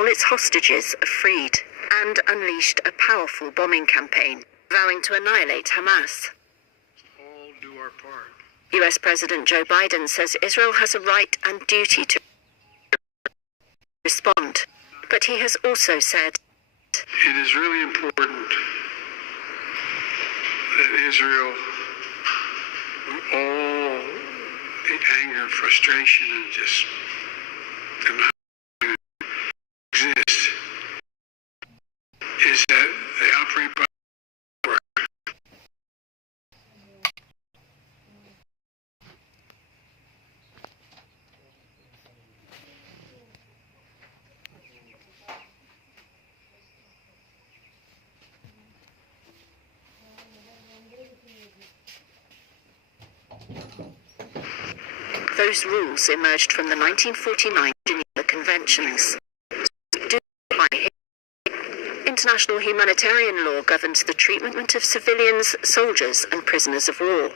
all its hostages are freed, and unleashed a powerful bombing campaign, vowing to annihilate Hamas. All do our part. US President Joe Biden says Israel has a right and duty to respond, but he has also said, "It is really important that Israel, all the anger, frustration, and just exist, is that they operate by those rules emerged from the 1949 Geneva Conventions. International humanitarian law governs the treatment of civilians, soldiers, and prisoners of war.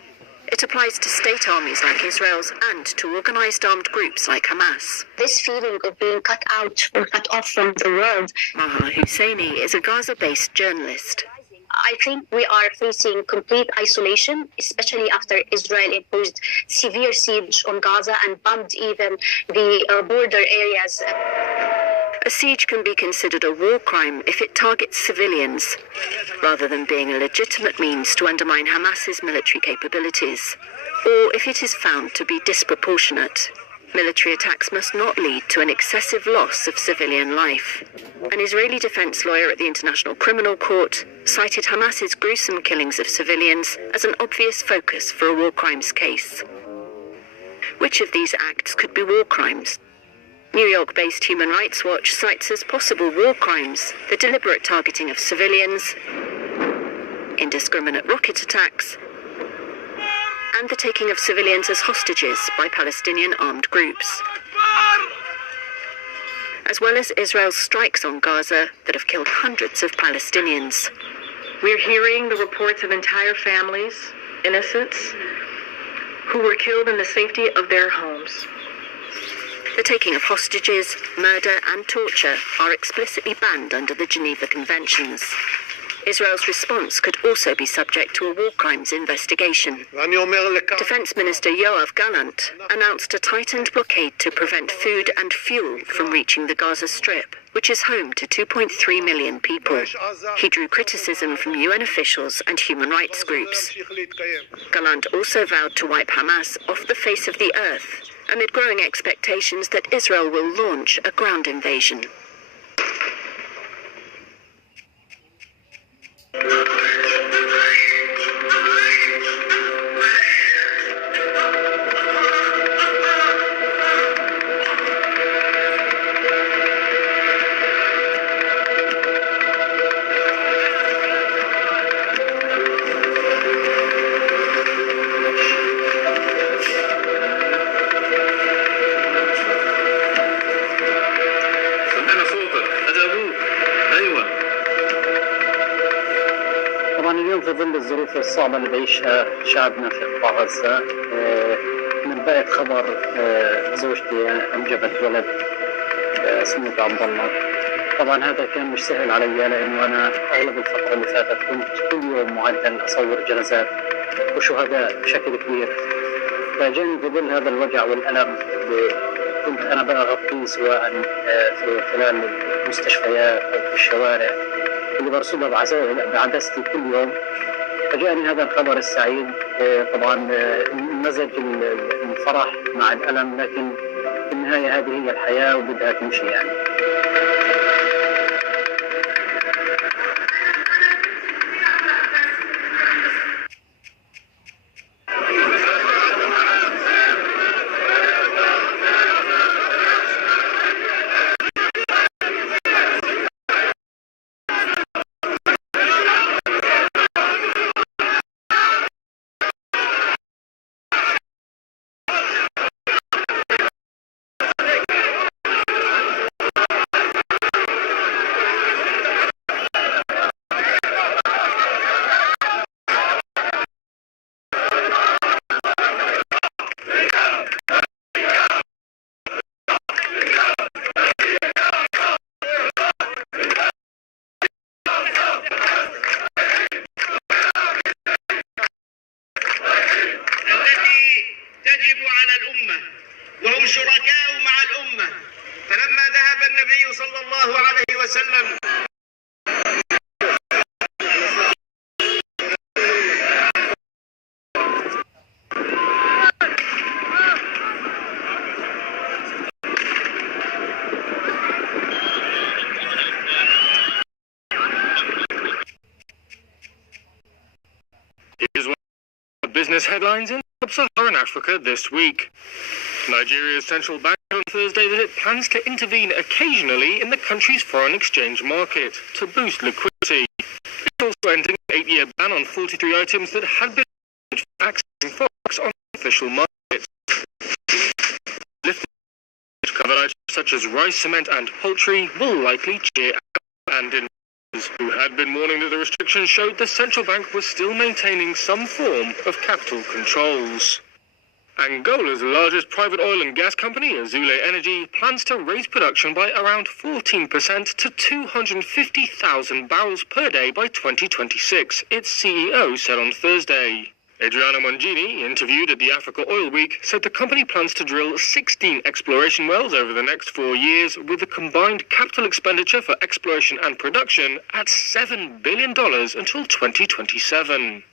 It applies to state armies like Israel's and to organized armed groups like Hamas. This feeling of being cut out or cut off from the world. Maha Husseini is a Gaza-based journalist. I think we are facing complete isolation, especially after Israel imposed severe siege on Gaza and bombed even the border areas. A siege can be considered a war crime if it targets civilians, rather than being a legitimate means to undermine Hamas's military capabilities, or if it is found to be disproportionate. Military attacks must not lead to an excessive loss of civilian life. An Israeli defense lawyer at the International Criminal Court cited Hamas's gruesome killings of civilians as an obvious focus for a war crimes case. Which of these acts could be war crimes? New York-based Human Rights Watch cites as possible war crimes the deliberate targeting of civilians, indiscriminate rocket attacks, and the taking of civilians as hostages by Palestinian armed groups, as well as Israel's strikes on Gaza that have killed hundreds of Palestinians. We're hearing the reports of entire families, innocents, who were killed in the safety of their homes. The taking of hostages, murder, and torture are explicitly banned under the Geneva Conventions. Israel's response could also be subject to a war crimes investigation. Defense Minister Yoav Gallant announced a tightened blockade to prevent food and fuel from reaching the Gaza Strip, which is home to 2.3 million people. He drew criticism from UN officials and human rights groups. Gallant also vowed to wipe Hamas off the face of the earth, amid growing expectations that Israel will launch a ground invasion. في ظل الظروف الصعبة اللي بيعيشها شعبنا في قطاع غزة، من بداية خبر زوجتي أنجبت ولد اسمه عبد الله. طبعا هذا كان مش سهل علي، لأنه أنا أغلب الفترة اللي فاتت كنت كل يوم معدل أصور جنازات وشهداء بشكل كبير، فجاني في ظل هذا الوجع والألم كنت أنا بغطيه سواء في خلال المستشفيات أو في الشوارع اللي برصدها بعدستي كل يوم. فجاءني هذا الخبر السعيد، طبعا مزج الفرح مع الألم، لكن في النهاية هذه هي الحياة وبدها تمشي يعني. النبي صلى الله عليه وسلم. Here's one of the business headlines in Sub-Saharan Africa this week. Nigeria's central bank on Thursday that it plans to intervene occasionally in the country's foreign exchange market to boost liquidity. It's also ending an 8-year ban on 43 items that had been accessing forex on official markets. Lifting covered items such as rice, cement and poultry will likely cheer and investors who had been warning that the restrictions showed the central bank was still maintaining some form of capital controls. Angola's largest private oil and gas company, Azule Energy, plans to raise production by around 14% to 250,000 barrels per day by 2026, its CEO said on Thursday. Adriano Mongini, interviewed at the Africa Oil Week, said the company plans to drill 16 exploration wells over the next 4 years, with a combined capital expenditure for exploration and production at $7 billion until 2027.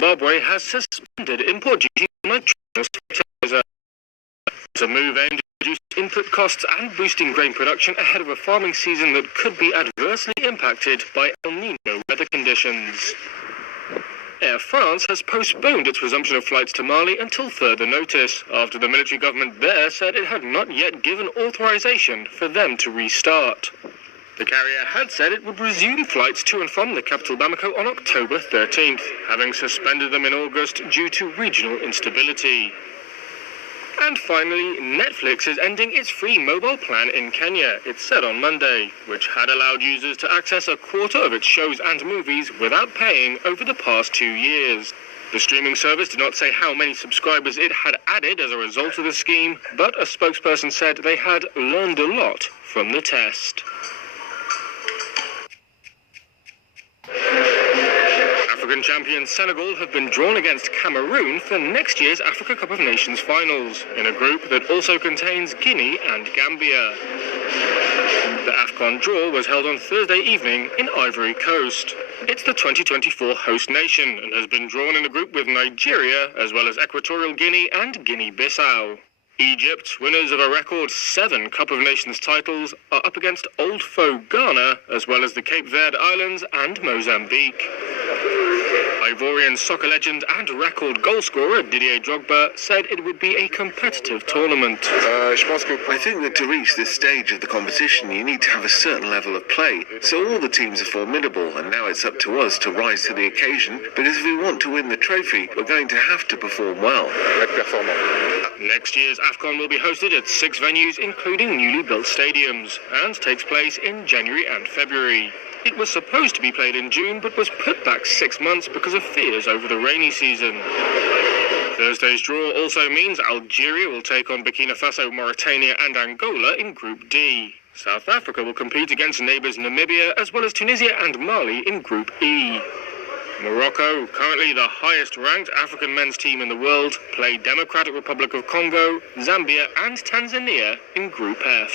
Zimbabwe has suspended import duty on nitrogen fertilizer. It's a move aimed at reducing input costs and boosting grain production ahead of a farming season that could be adversely impacted by El Niño weather conditions. Air France has postponed its resumption of flights to Mali until further notice, after the military government there said it had not yet given authorization for them to restart. The carrier had said it would resume flights to and from the capital Bamako on October 13th, having suspended them in August due to regional instability. And finally, Netflix is ending its free mobile plan in Kenya, it said on Monday, which had allowed users to access a quarter of its shows and movies without paying over the past 2 years. The streaming service did not say how many subscribers it had added as a result of the scheme, but a spokesperson said they had learned a lot from the test. African champions Senegal have been drawn against Cameroon for next year's Africa Cup of Nations finals, in a group that also contains Guinea and Gambia. The AFCON draw was held on Thursday evening in Ivory Coast. It's the 2024 host nation and has been drawn in a group with Nigeria, as well as Equatorial Guinea and Guinea-Bissau. Egypt, winners of a record 7 Cup of Nations titles, are up against old foe Ghana, as well as the Cape Verde Islands and Mozambique. Ivorian soccer legend and record goalscorer Didier Drogba said it would be a competitive tournament. I think that to reach this stage of the competition, you need to have a certain level of play. So all the teams are formidable, and now it's up to us to rise to the occasion, because if we want to win the trophy, we're going to have to perform well. Next year's AFCON will be hosted at 6 venues, including newly built stadiums, and takes place in January and February. It was supposed to be played in June, but was put back 6 months because of fears over the rainy season. Thursday's draw also means Algeria will take on Burkina Faso, Mauritania and Angola in Group D. South Africa will compete against neighbours Namibia, as well as Tunisia and Mali in Group E. Morocco, currently the highest-ranked African men's team in the world, play Democratic Republic of Congo, Zambia and Tanzania in Group F.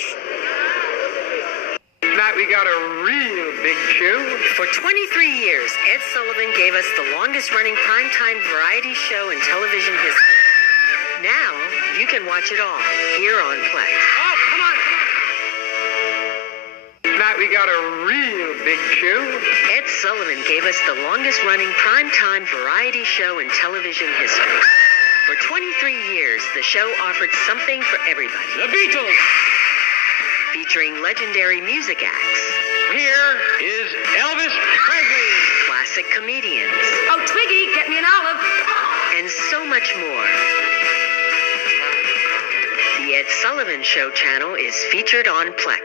Tonight we got a real big show. For 23 years, Ed Sullivan gave us the longest-running primetime variety show in television history. Now, you can watch it all here on Plex. Oh, come on. Tonight we got a real big show. Ed Sullivan gave us the longest-running primetime variety show in television history. For 23 years, the show offered something for everybody. The Beatles! Featuring legendary music acts. Here is Elvis Presley. Classic comedians. Oh, Twiggy, get me an olive. And so much more. The Ed Sullivan Show channel is featured on Plex.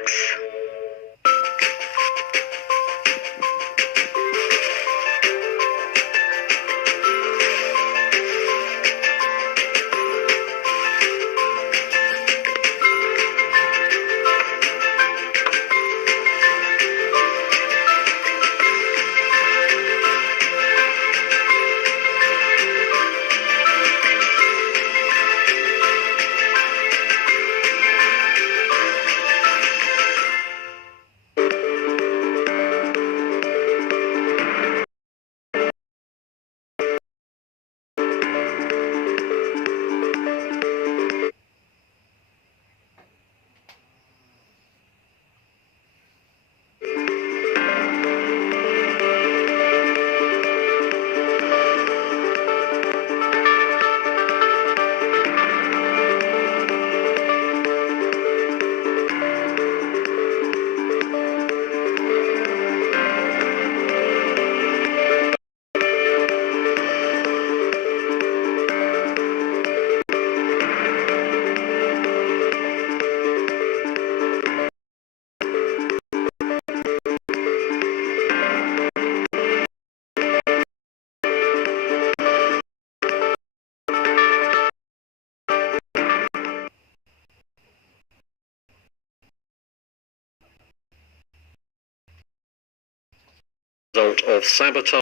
result of sabotage.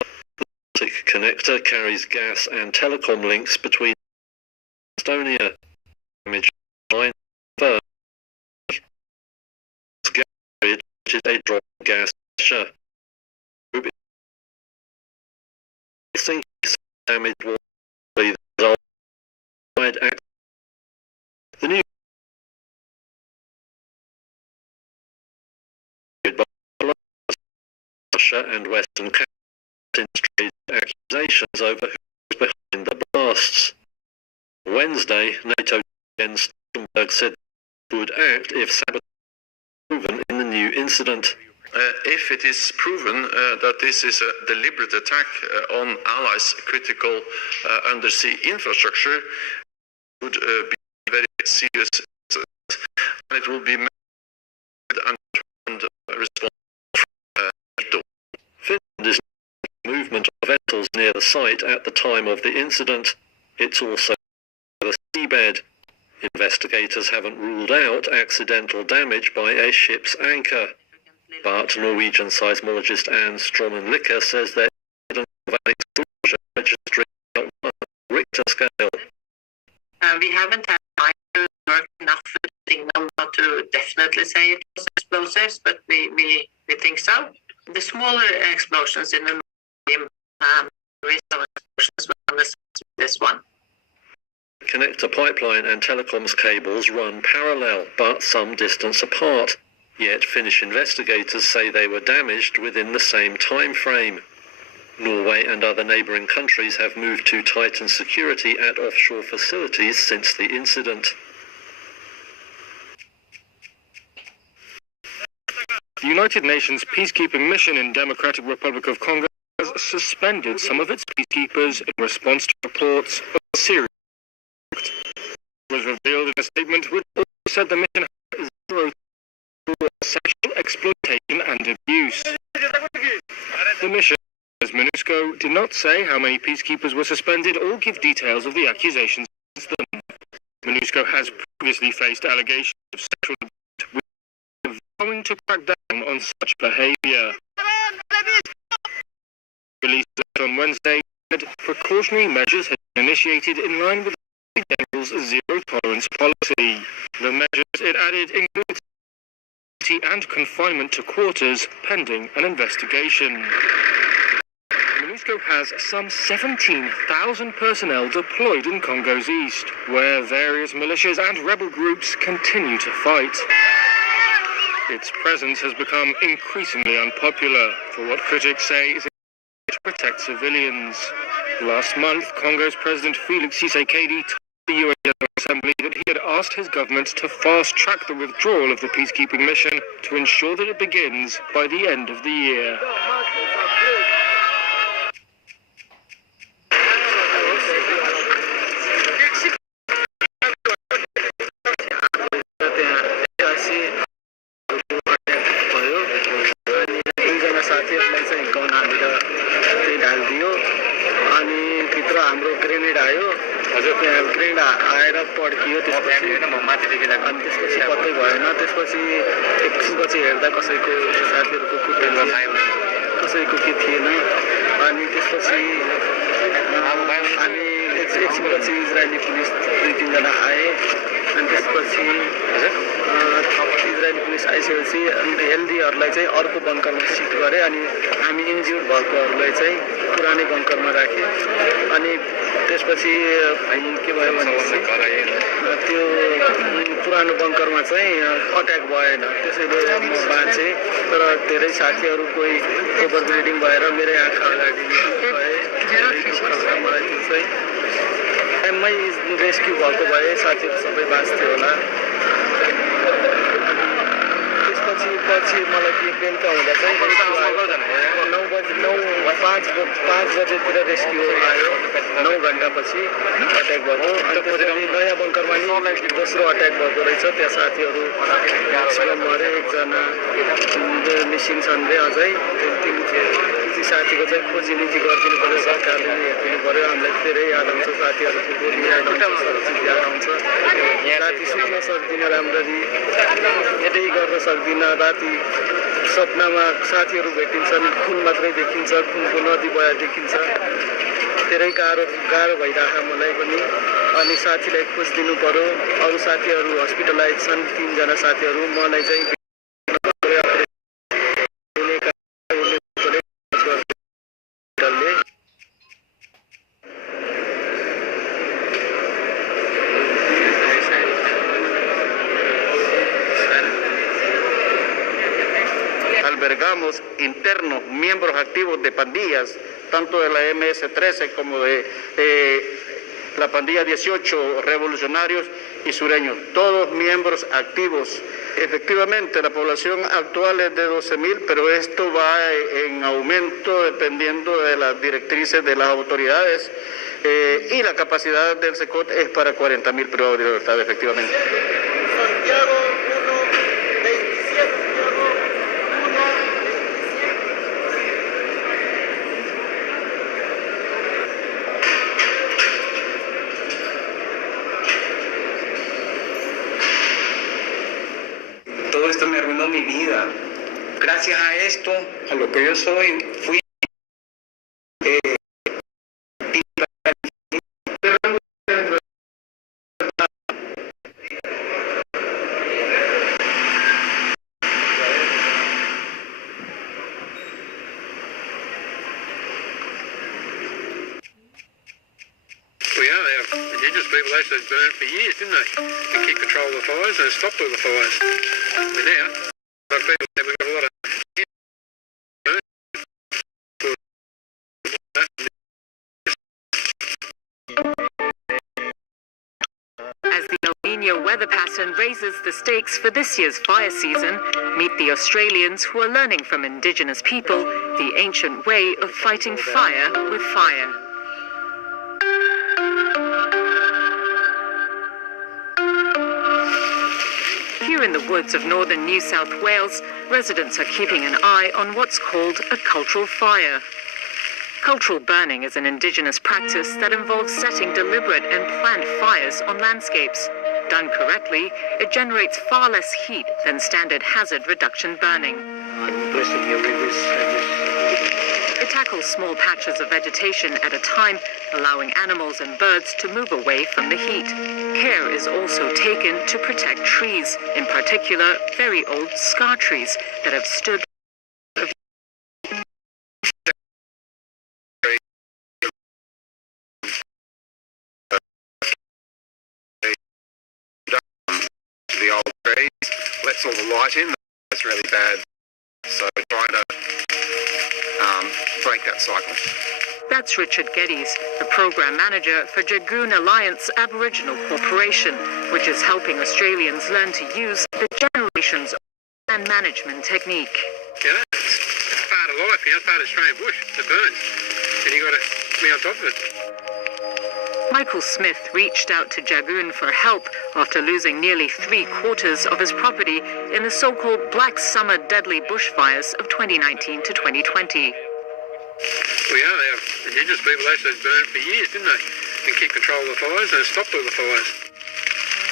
The Baltic connector carries gas and telecom links between Estonia. Damage line first. Which is a drop gas pressure. I think damage will be the result. The new Russia and Western countries accusations over who was behind the blasts. Wednesday, NATO Jens Stoltenberg said it would act if sabotage was proven in the new incident. If it is proven that this is a deliberate attack on allies' critical undersea infrastructure, it would be very serious, and it will be made and response from NATO. Finland is movement of vessels near the site at the time of the incident. It's also the seabed. Investigators haven't ruled out accidental damage by a ship's anchor, but Norwegian seismologist Anne Stroman-Licker says there is evidence of an explosion registering on a Richter scale. We haven't had time to work enough for the signal not to definitely say it was explosives, but we think so. The smaller explosions in the explosions on this one. Connector pipeline and telecoms cables run parallel, but some distance apart. Yet Finnish investigators say they were damaged within the same time frame. Norway and other neighbouring countries have moved to tighten security at offshore facilities since the incident. The United Nations peacekeeping mission in Democratic Republic of Congo has suspended some of its peacekeepers in response to reports of Syria. It was revealed in a statement which also said the mission has zero for sexual exploitation and abuse. The mission, as MONUSCO, did not say how many peacekeepers were suspended or give details of the accusations against them. MONUSCO has previously faced allegations of sexual abuse, with vowing to crack down on such behaviour. Released on Wednesday, precautionary measures had been initiated in line with the General's zero-tolerance policy. The measures, it added, include and confinement to quarters pending an investigation. MONUSCO has some 17,000 personnel deployed in Congo's east, where various militias and rebel groups continue to fight. Its presence has become increasingly unpopular for what critics say is to protect civilians. Last month, Congo's President Felix Tshisekedi told the UN General Assembly that he had asked his government to fast-track the withdrawal of the peacekeeping mission to ensure that it begins by the end of the year. त्यसपछि पत्तै भएन त्यसपछि एकछिनपछि हेर्दा कसैको साथीहरुको खुट्टा कसैको के थिएन अनि त्यसपछि हामी एकछिनपछि इजरायली पुलिस दुई तीन जना आए अनि त्यसपछि इजरायली पुलिस आइसकेपछि हेल्दीहरुलाई चाहिँ अर्को बङ्करमा शिफ्ट गरे अनि हामी इन्ज्युर्ड भएकोहरुलाई चाहिँ पुरानै बङ्करमा राखे अनि त्यसपछि के भयो भनेपछि त्यो पुरानो बङ्करमा चाहिँ अट्याक भएन त्यसैले म बाँचे तर धेरै साथीहरु कोही ओभर ब्लिडिङ भएर मेरै आँखा अगाडि भए मलाई त्यो चाहिँ टाइममै रेस्क्यु भएको भए साथीहरु सबै बाँच्थे होला त्यसपछि मलाई के बेलुका हुँदा चाहिँ 5 बजेतिर रेस्क्यु आयो 9 घण्टापछि अट्याक भयो अनि त्यसपछि नयाँ बङ्करमा नि दोस्रो अट्याक भएको रहेछ त्यहाँ साथीहरु म्याक्सिमम मरे एकजना मिसिङ छन् रे अझै ती साथीको चाहिँ खोजी नीति गरिदिनु पर्यो सरकारले हेरिदिनु पर्यो हामीलाई धेरै याद आउँछ साथीहरुको गोली याद आउँछ राति सुत्न सक्दिन राम्ररी केही गर्न सक्दिन राति सपनामा साथीहरू भेटिन्छन् खुन मात्रै देखिन्छ खुनको नदी बया देखिन्छ धेरै गाह्रो भइरहेको मलाई पनि अनि साथीलाई खोजिदिनु पर्यो अरू साथीहरू हस्पिटलाइज छन् 3 जना साथीहरू मलाई चाहिँ albergamos internos, miembros activos de pandillas, tanto de la MS-13 como de la pandilla 18, revolucionarios y sureños, todos miembros activos. Efectivamente, la población actual es de 12.000, pero esto va en aumento dependiendo de las directrices de las autoridades y la capacidad del SECOT es para 40.000 privados de libertad, efectivamente. Todo esto me arruinó mi vida. Gracias a esto, a lo que yo soy, fui Indigenous people actually burned for years, didn't they? To keep control of the fires and stopped all the fires. But now, like people say, we've got a lot of As the El Nino weather pattern raises the stakes for this year's fire season, meet the Australians who are learning from Indigenous people the ancient way of fighting fire with fire. Here in the woods of northern New South Wales, residents are keeping an eye on what's called a cultural fire. Cultural burning is an Indigenous practice that involves setting deliberate and planned fires on landscapes. Done correctly, it generates far less heat than standard hazard reduction burning. It tackles small patches of vegetation at a time, allowing animals and birds to move away from the heat. Care is also taken to protect trees, in particular very old scar trees that have stood the old trees, lets all the light in. That's really bad. So we're trying to break that cycle. That's Richard Geddes, the program manager for Jagoon Alliance Aboriginal Corporation, which is helping Australians learn to use the generations of land management technique. Yeah, it's part of life, you know, part of Australian bush, it burns, and you've got to be on top of it. Michael Smith reached out to Jagoon for help after losing nearly 3/4 of his property in the so-called Black Summer deadly bushfires of 2019 to 2020. Well, yeah, the Indigenous people actually burned for years, didn't they? And keep control of the fires and stopped all the fires.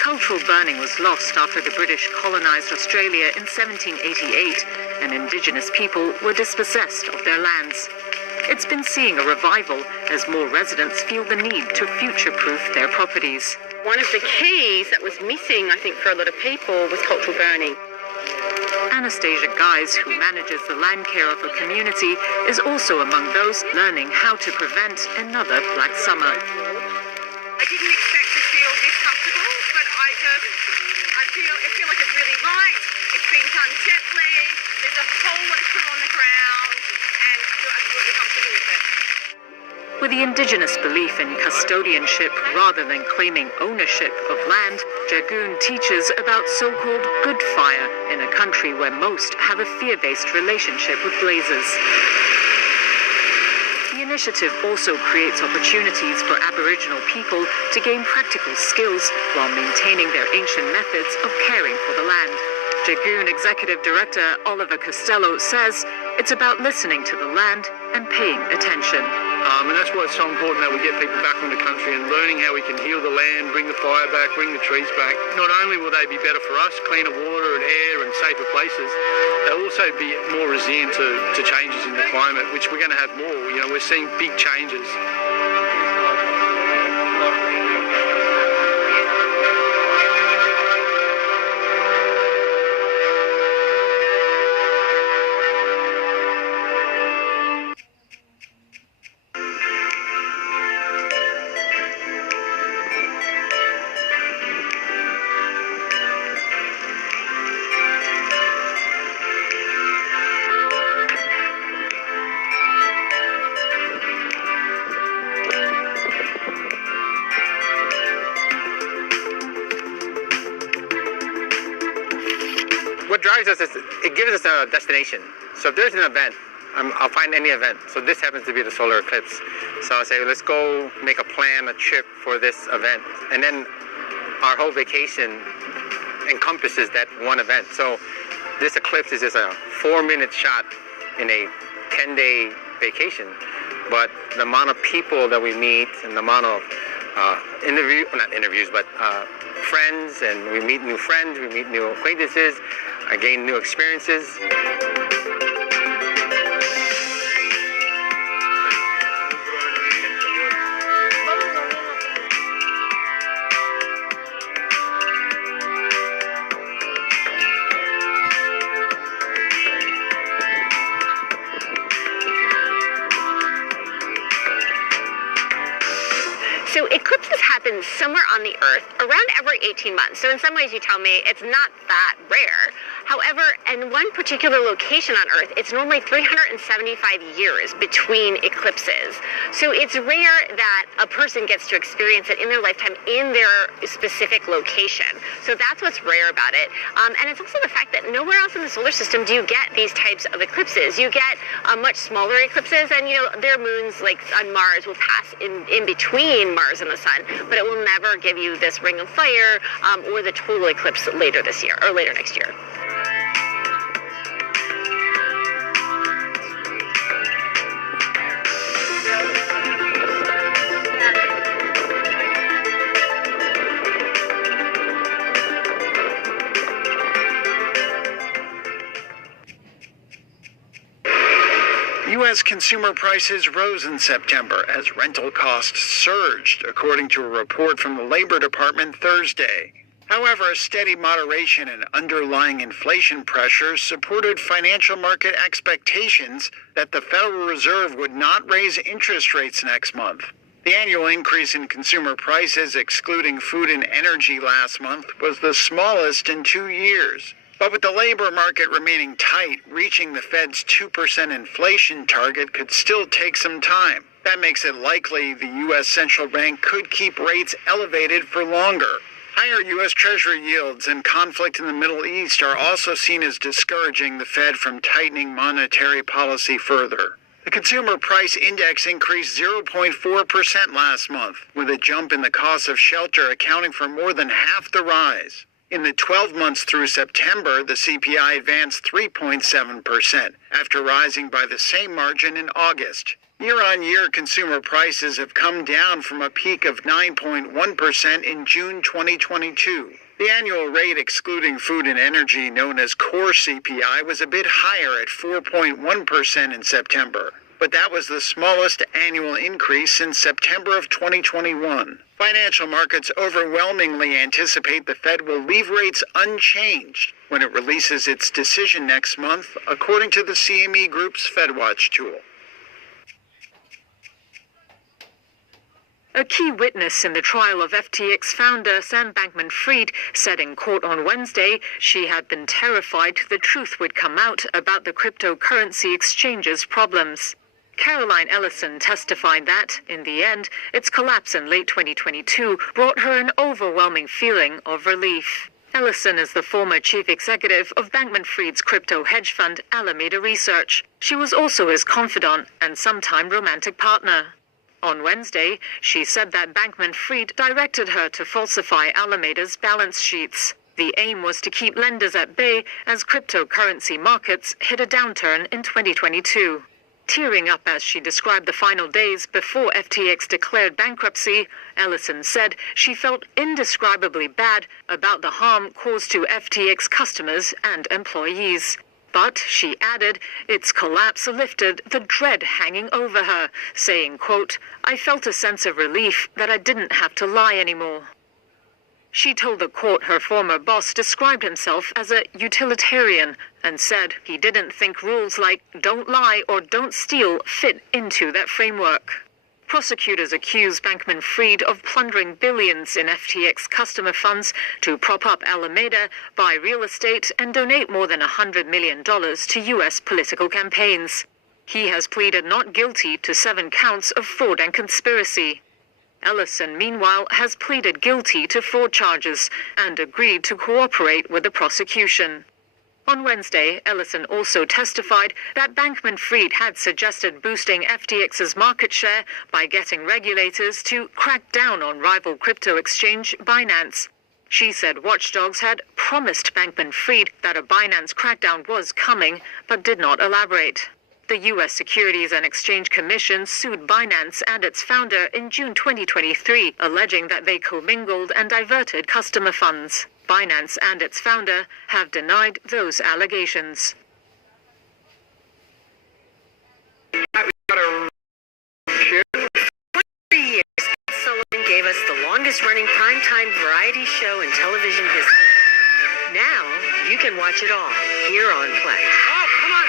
Cultural burning was lost after the British colonised Australia in 1788 and Indigenous people were dispossessed of their lands. It's been seeing a revival as more residents feel the need to future-proof their properties. One of the keys that was missing, I think, for a lot of people was cultural burning. Anastasia Guys, who manages the land care of a community, is also among those learning how to prevent another Black Summer. I didn't expect to feel this comfortable, but I feel like it's really right. It's being done gently. There's a whole lot of crew on the ground, and I feel absolutely comfortable with it. With the Indigenous belief in custodianship rather than claiming ownership of land, Jagoon teaches about so-called good fire in a country where most have a fear-based relationship with blazes. The initiative also creates opportunities for Aboriginal people to gain practical skills while maintaining their ancient methods of caring for the land. Jagoon Executive Director Oliver Costello says it's about listening to the land and paying attention. And that's why it's so important that we get people back from the country and learning how we can heal the land, bring the fire back, bring the trees back. Not only will they be better for us, cleaner water and air and safer places, they'll also be more resilient to changes in the climate, which we're going to have more. You know, we're seeing big changes. What drives us is it gives us a destination. So if there's an event, I'll find any event. So this happens to be the solar eclipse. So I'll say, let's go make a plan, a trip for this event. And then our whole vacation encompasses that one event. So this eclipse is just a 4-minute shot in a 10-day vacation. But the amount of people that we meet and the amount of friends, and we meet new friends, we meet new acquaintances, I gain new experiences. So eclipses happen somewhere on the Earth around every 18 months. So in some ways you tell me it's not that rare. However, in one particular location on Earth, it's normally 375 years between eclipses. So it's rare that a person gets to experience it in their lifetime in their specific location. So that's what's rare about it. And it's also the fact that nowhere else in the solar system do you get these types of eclipses. You get much smaller eclipses, and their moons, like on Mars, will pass in between Mars and the Sun, but it will never give you this ring of fire or the total eclipse later this year or later next year. U.S. consumer prices rose in September as rental costs surged, according to a report from the Labor Department Thursday. However, a steady moderation in underlying inflation pressures supported financial market expectations that the Federal Reserve would not raise interest rates next month. The annual increase in consumer prices, excluding food and energy last month, was the smallest in 2 years. But with the labor market remaining tight, reaching the Fed's 2% inflation target could still take some time. That makes it likely the U.S. Central Bank could keep rates elevated for longer. Higher U.S. Treasury yields and conflict in the Middle East are also seen as discouraging the Fed from tightening monetary policy further. The Consumer Price Index increased 0.4% last month, with a jump in the cost of shelter accounting for more than half the rise. In the 12 months through September, the CPI advanced 3.7%, after rising by the same margin in August. Year-on-year consumer prices have come down from a peak of 9.1% in June 2022. The annual rate excluding food and energy, known as core CPI, was a bit higher at 4.1% in September. But that was the smallest annual increase since September of 2021. Financial markets overwhelmingly anticipate the Fed will leave rates unchanged when it releases its decision next month, according to the CME Group's FedWatch tool. A key witness in the trial of FTX founder Sam Bankman-Fried said in court on Wednesday she had been terrified the truth would come out about the cryptocurrency exchange's problems. Caroline Ellison testified that, in the end, its collapse in late 2022 brought her an overwhelming feeling of relief. Ellison is the former chief executive of Bankman-Fried's crypto hedge fund Alameda Research. She was also his confidant and sometime romantic partner. On Wednesday, she said that Bankman-Fried directed her to falsify Alameda's balance sheets. The aim was to keep lenders at bay as cryptocurrency markets hit a downturn in 2022. Tearing up as she described the final days before FTX declared bankruptcy, Ellison said she felt indescribably bad about the harm caused to FTX customers and employees. But, she added, its collapse lifted the dread hanging over her, saying, quote, "I felt a sense of relief that I didn't have to lie anymore." She told the court her former boss described himself as a utilitarian and said he didn't think rules like don't lie or don't steal fit into that framework. Prosecutors accuse Bankman-Fried of plundering billions in FTX customer funds to prop up Alameda, buy real estate, and donate more than $100 million to U.S. political campaigns. He has pleaded not guilty to 7 counts of fraud and conspiracy. Ellison, meanwhile, has pleaded guilty to fraud charges and agreed to cooperate with the prosecution. On Wednesday, Ellison also testified that Bankman-Fried had suggested boosting FTX's market share by getting regulators to crack down on rival crypto exchange Binance. She said watchdogs had promised Bankman-Fried that a Binance crackdown was coming, but did not elaborate. The U.S. Securities and Exchange Commission sued Binance and its founder in June 2023, alleging that they commingled and diverted customer funds. Binance and its founder have denied those allegations. 3 years, Ed Sullivan gave us the longest-running primetime variety show in television history. Now, you can watch it all here on Play. Oh, come on.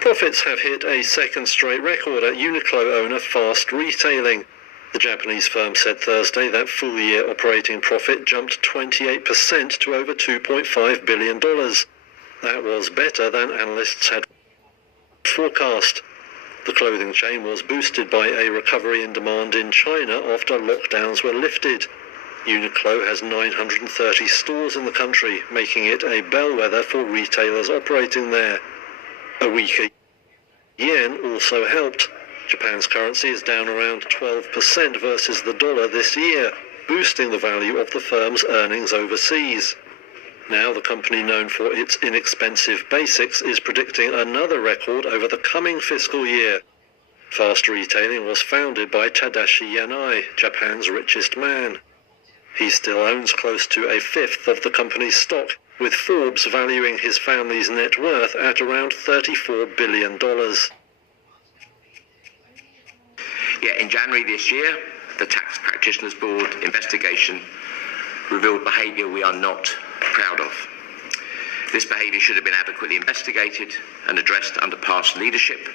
Profits have hit a second straight record at Uniqlo owner Fast Retailing. The Japanese firm said Thursday that full-year operating profit jumped 28% to over $2.5 billion. That was better than analysts had forecast. The clothing chain was boosted by a recovery in demand in China after lockdowns were lifted. Uniqlo has 930 stores in the country, making it a bellwether for retailers operating there. A weaker yen also helped. Japan's currency is down around 12% versus the dollar this year, boosting the value of the firm's earnings overseas. Now the company, known for its inexpensive basics, is predicting another record over the coming fiscal year. Fast Retailing was founded by Tadashi Yanai, Japan's richest man. He still owns close to a fifth of the company's stock, with Forbes valuing his family's net worth at around $34 billion. Yeah, in January this year, the Tax Practitioners Board investigation revealed behaviour we are not proud of. This behaviour should have been adequately investigated and addressed under past leadership,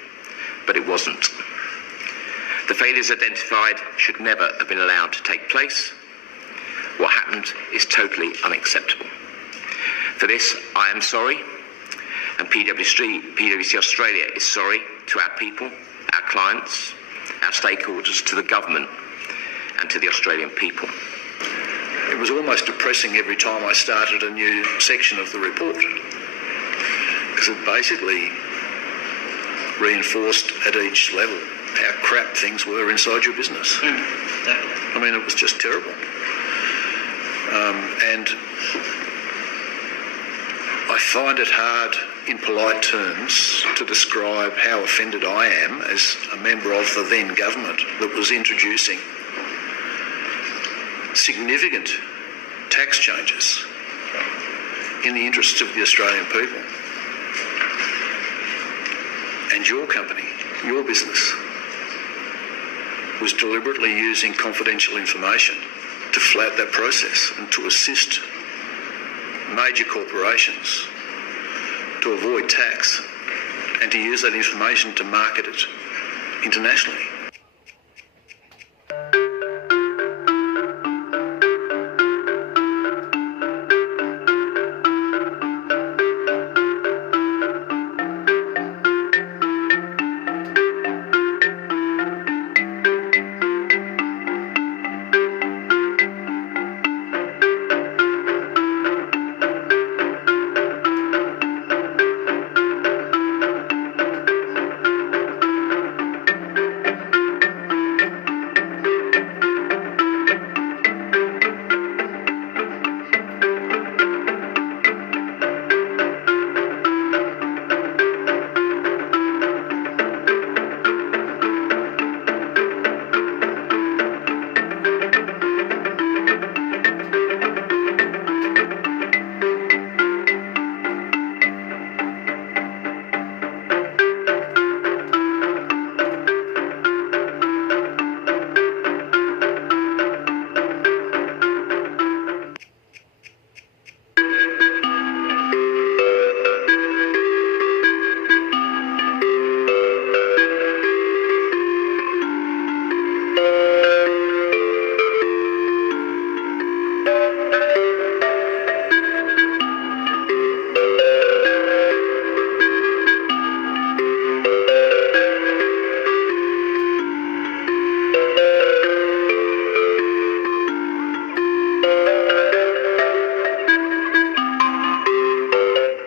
but it wasn't. The failures identified should never have been allowed to take place. What happened is totally unacceptable. For this, I am sorry, and PwC Australia is sorry to our people our clients, our stakeholders, to the government and to the Australian people. It was almost depressing every time I started a new section of the report, because it basically reinforced at each level how crap things were inside your business. I mean, it was just terrible. And I find it hard in polite terms to describe how offended I am as a member of the then government that was introducing significant tax changes in the interests of the Australian people. And your company, your business, was deliberately using confidential information to flout that process and to assist major corporations to avoid tax and to use that information to market it internationally.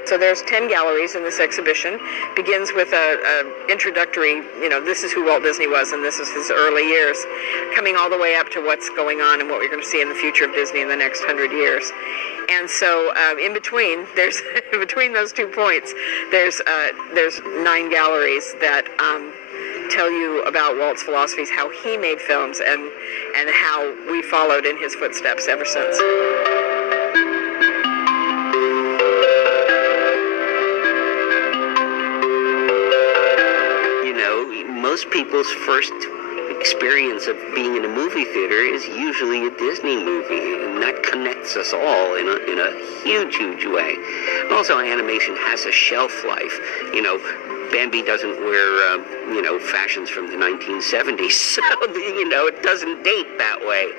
So there's 10 galleries in this exhibition. Begins with a introductory, this is who Walt Disney was and this is his early years, coming all the way up to what's going on and what we're going to see in the future of Disney in the next 100 years. And so in between, there's between those 2 points, there's 9 galleries that tell you about Walt's philosophies, how he made films, and how we followed in his footsteps ever since. Most people's first experience of being in a movie theater is usually a Disney movie, and that connects us all in a huge, huge way. And also, animation has a shelf life. Bambi doesn't wear, fashions from the 1970s, so, it doesn't date that way,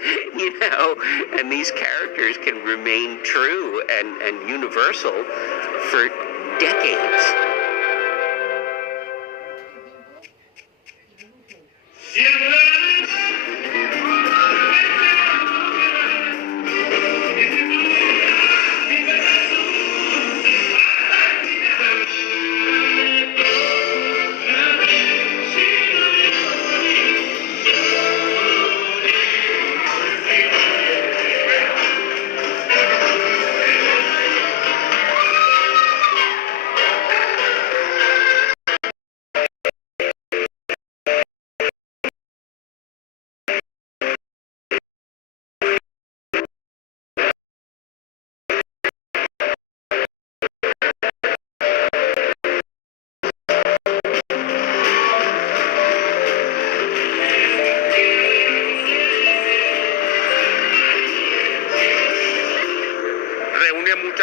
and these characters can remain true and universal for decades.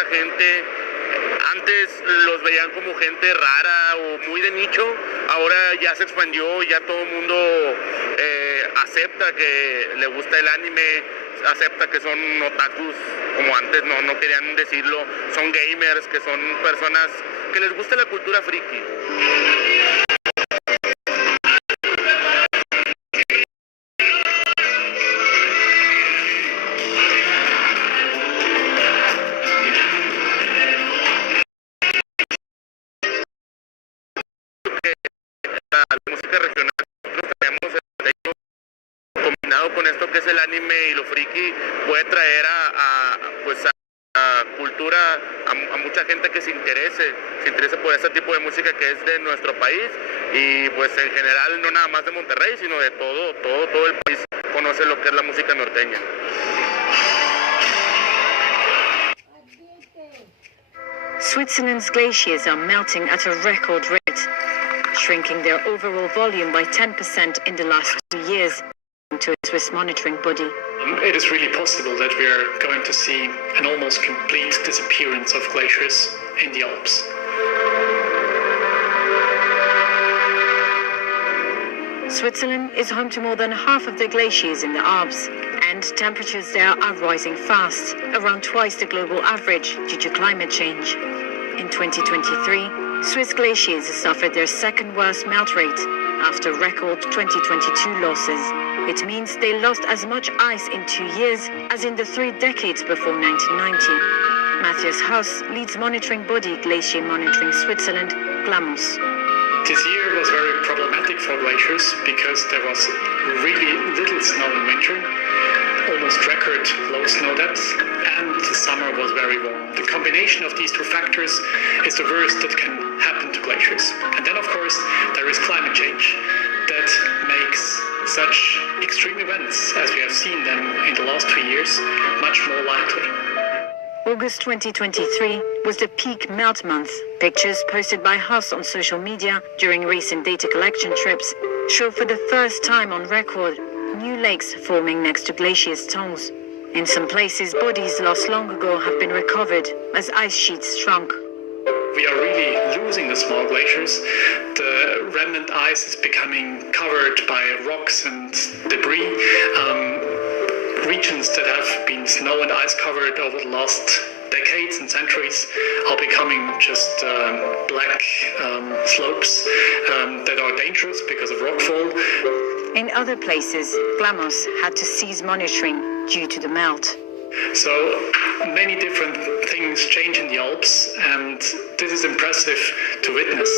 Gente, antes los veían como gente rara o muy de nicho, ahora ya se expandió, ya todo el mundo acepta que le gusta el anime, acepta que son otakus, como antes no querían decirlo, son gamers, que son personas que les gusta la cultura friki. la música regional que nosotros traemos combinado con esto que es el anime y lo friki, puede traer a cultura a mucha gente que se interese por este tipo de música que es de nuestro país y pues en general no nada más de Monterrey, sino de todo el país conoce lo que es la música norteña. Switzerland's glaciers are melting at a record rate, shrinking their overall volume by 10% in the last 2 years, to a Swiss monitoring body. It is really possible that we are going to see an almost complete disappearance of glaciers in the Alps. Switzerland is home to more than half of the glaciers in the Alps, and temperatures there are rising fast, around twice the global average due to climate change. In 2023, Swiss glaciers suffered their second worst melt rate after record 2022 losses. It means they lost as much ice in 2 years as in the 3 decades before 1990. Matthias Haus leads monitoring body Glacier Monitoring Switzerland, GLAMOS. This year was very problematic for glaciers because there was really little snow in winter, almost record low snow depths, and the summer was very warm. The combination of these two factors is the worst that can happen to glaciers. And then, of course, there is climate change that makes such extreme events, as we have seen them in the last 2 years, much more likely. August 2023 was the peak melt month. Pictures posted by Haas on social media during recent data collection trips show for the first time on record new lakes forming next to glaciers' tongues. In some places, bodies lost long ago have been recovered as ice sheets shrunk. We are really losing the small glaciers. The remnant ice is becoming covered by rocks and debris. Regions that have been snow and ice covered over the last decades and centuries are becoming just black slopes that are dangerous because of rockfall. In other places, GLAMOS had to cease monitoring due to the melt. So many different things change in the Alps, and this is impressive to witness.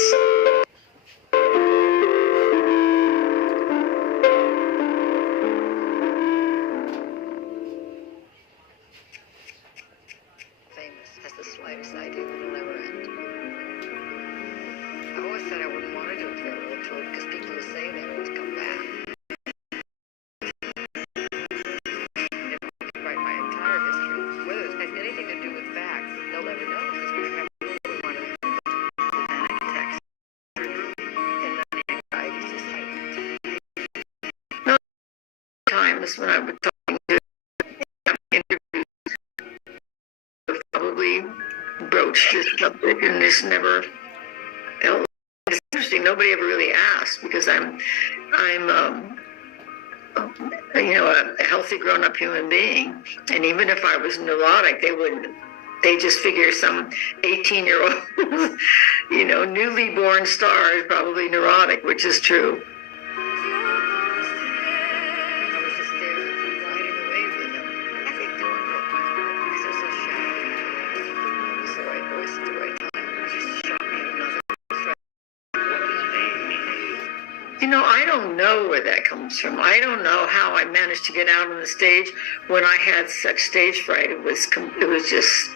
Famous as the slightest idea that it'll never end. I always said I wouldn't want to do a farewell tour because people who say that always come back. When I was talking to interviews, probably broached this subject, and this never. It's interesting. Nobody ever really asked because I'm a healthy grown-up human being, and even if I was neurotic, they wouldn't. They just figure some 18-year-old, newly born star is probably neurotic, which is true. I don't know where that comes from. I don't know how I managed to get out on the stage when I had such stage fright. It was just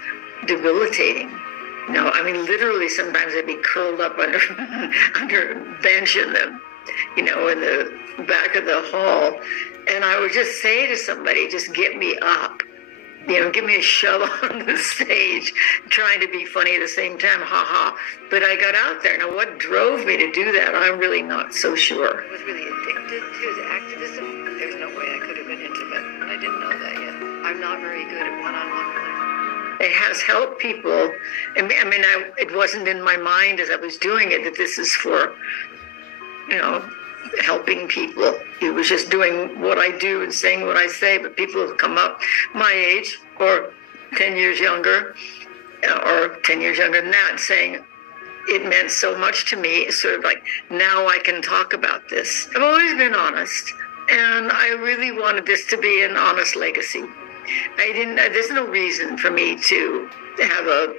debilitating. Literally sometimes I'd be curled up under a bench in the back of the hall, and I would just say to somebody, just get me up. Give me a shove on the stage, trying to be funny at the same time, ha. But I got out there. Now, what drove me to do that, I'm really not so sure. I was really addicted to the activism. There's no way I could have been intimate. I didn't know that yet. I'm not very good at one-on-one play. It has helped people. It wasn't in my mind as I was doing it that this is for, helping people. It was just doing what I do and saying what I say, but people have come up my age or 10 years younger or 10 years younger than that saying it meant so much to me. It's sort of like, now I can talk about this. I've always been honest, and I really wanted this to be an honest legacy. There's no reason for me to have a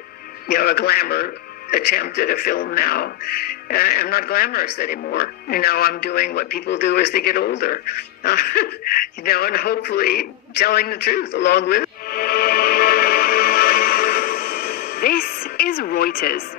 glamour attempt at a film now. I'm not glamorous anymore. I'm doing what people do as they get older, and hopefully telling the truth along with it. This is Reuters.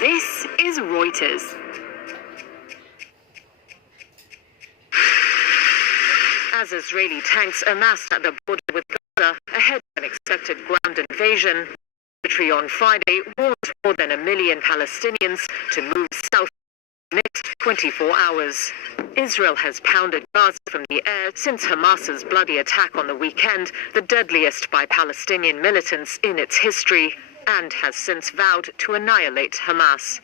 This is Reuters. As Israeli tanks amassed at the border with Gaza ahead of an expected ground invasion, the military on Friday warned more than 1 million Palestinians to move south in the next 24 hours. Israel has pounded Gaza from the air since Hamas's bloody attack on the weekend, the deadliest by Palestinian militants in its history, and has since vowed to annihilate Hamas.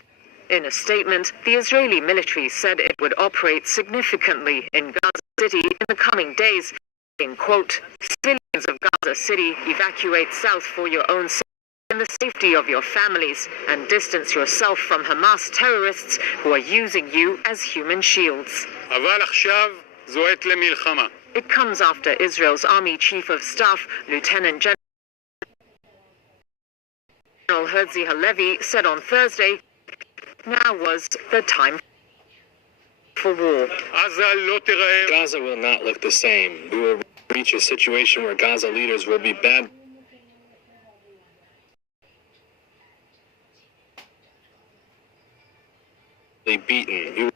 In a statement, the Israeli military said it would operate significantly in Gaza City in the coming days, saying, quote, "Civilians of Gaza City, evacuate south for your own safety and the safety of your families, and distance yourself from Hamas terrorists who are using you as human shields." It comes after Israel's Army Chief of Staff, Lieutenant General Herzi Halevi, said on Thursday, now was the time for war. Gaza will not look the same. We will reach a situation where Gaza leaders will be badly beaten. We